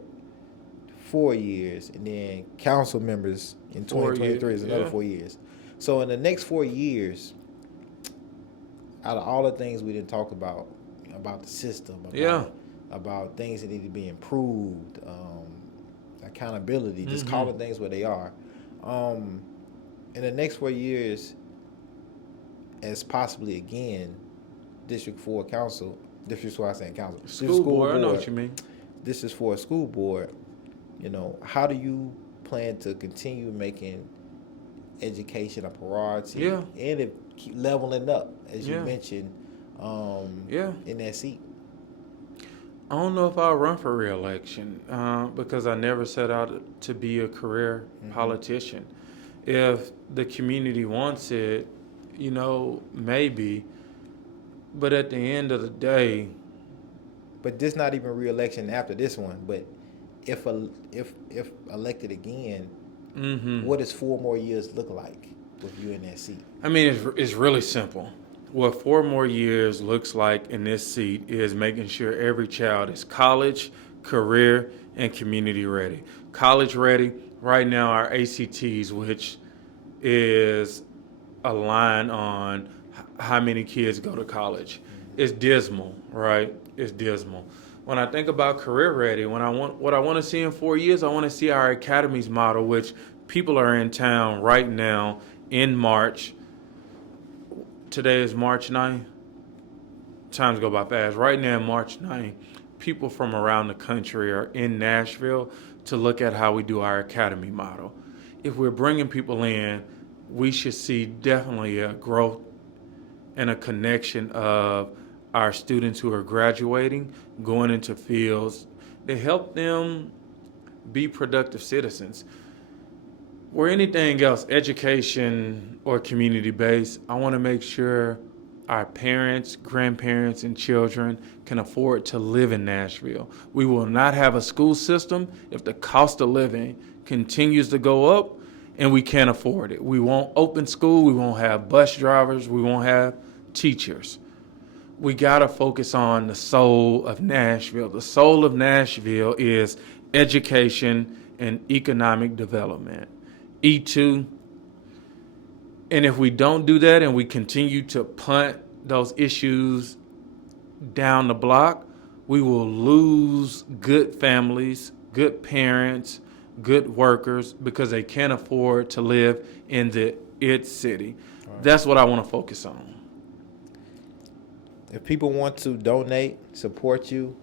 4 years, and then council members in 2023 is another 4 years. So in the next 4 years, out of all the things we didn't talk about the system, about things that need to be improved, accountability, just calling things what they are. In the next 4 years, as possibly again, District 4 council, District 4, I say council, school board, I know what you mean. This is for a school board. how do you plan to continue making education a priority Yeah. and it keep leveling up, as you Yeah. mentioned, Yeah. in that seat? I don't know if I'll run for re-election because I never set out to be a career politician. If the community wants it, maybe. But at the end of the day, But this not even re-election after this one. But if elected again, what does 4 more years look like with you in that seat? I mean, it's really simple. What 4 more years looks like in this seat is making sure every child is college, career, and community ready. College ready. Right now, our ACTs, which is a line on how many kids go to college, is dismal, right? It's dismal. When I think about career ready, what I want to see in 4 years, I want to see our academies model, which people are in town right now in March. Today is March 9th. Times go by fast. Right now, March 9th, people from around the country are in Nashville to look at how we do our academy model. If we're bringing people in, we should see definitely a growth and a connection of our students who are graduating, going into fields to help them be productive citizens. Or anything else, education or community based, I want to make sure our parents, grandparents, and children can afford to live in Nashville. We will not have a school system if the cost of living continues to go up and we can't afford it. We won't open school, we won't have bus drivers, we won't have teachers. We got to focus on the soul of Nashville. The soul of Nashville is education and economic development. E2. And if we don't do that and we continue to punt those issues down the block, we will lose good families, good parents, good workers because they can't afford to live in the it city. Right. That's what I want to focus on. If people want to donate, support you,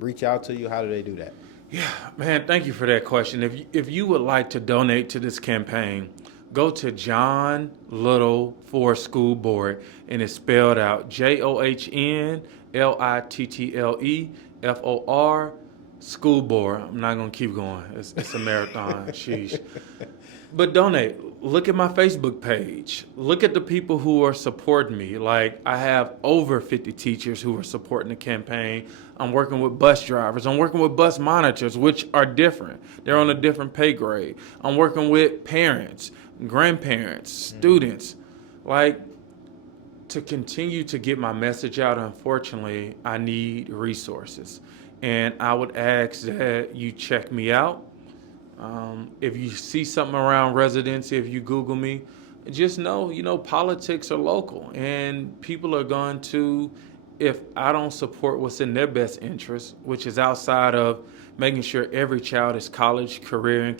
reach out to you, how do they do that? Yeah, man, thank you for that question. If you would like to donate to this campaign, go to John Little for School Board, and it's spelled out JohnLittleFor School Board. I'm not going to keep going. It's a marathon. Sheesh. But donate. Look at my Facebook page. Look at the people who are supporting me. Like, I have over 50 teachers who are supporting the campaign. I'm working with bus drivers. I'm working with bus monitors, which are different. They're on a different pay grade. I'm working with parents, grandparents, students. Like, to continue to get my message out, unfortunately, I need resources. And I would ask that you check me out. If you see something around residency, if you Google me, just know, politics are local and people are going to, if I don't support what's in their best interest, which is outside of making sure every child is college, career, and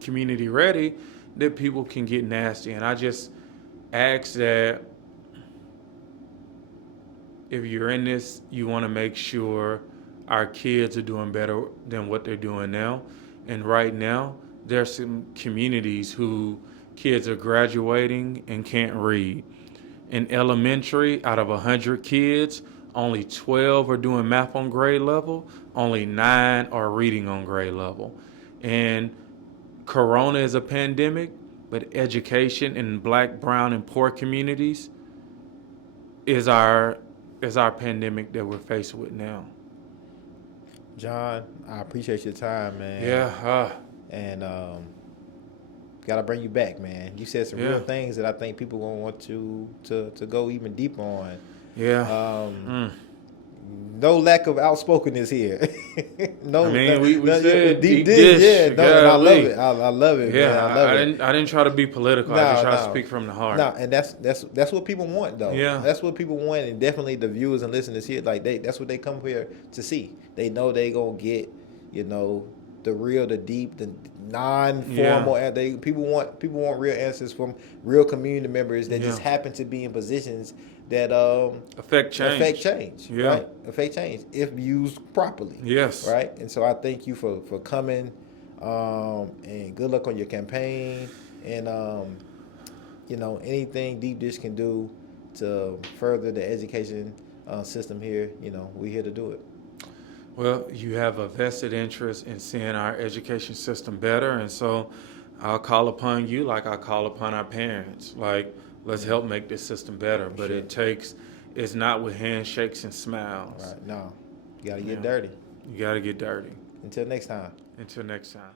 community ready, that people can get nasty. And I just ask that if you're in this, you want to make sure our kids are doing better than what they're doing now. And right now, there's some communities who kids are graduating and can't read. In elementary, out of 100 kids, only 12 are doing math on grade level, only 9 are reading on grade level. And Corona is a pandemic, but education in Black, brown, and poor communities is our pandemic that we're faced with now. John, I appreciate your time, man. Yeah. And gotta bring you back, man. You said some real things that I think people gonna want to go even deeper on. Yeah. No lack of outspokenness here. No, I mean, we said deep dish. Yeah, no, and I love it. I love it. Yeah, man. I love it. I didn't try to be political. I just try to speak from the heart. No, and that's what people want, though. Yeah, that's what people want, and definitely the viewers and listeners here, that's what they come here to see. They know they gonna get, the real, the deep, the non-formal. People want real answers from real community members that just happen to be in positions that affect change. Yeah. right? Affect change if used properly. Yes. Right? And so I thank you for coming, and good luck on your campaign, and anything Deep Dish can do to further the education system here, we're here to do it. Well, you have a vested interest in seeing our education system better, and so I'll call upon you like I call upon our parents. Like, let's help make this system better. But it's not with handshakes and smiles. Right. No. You got to get dirty. You got to get dirty. Until next time. Until next time.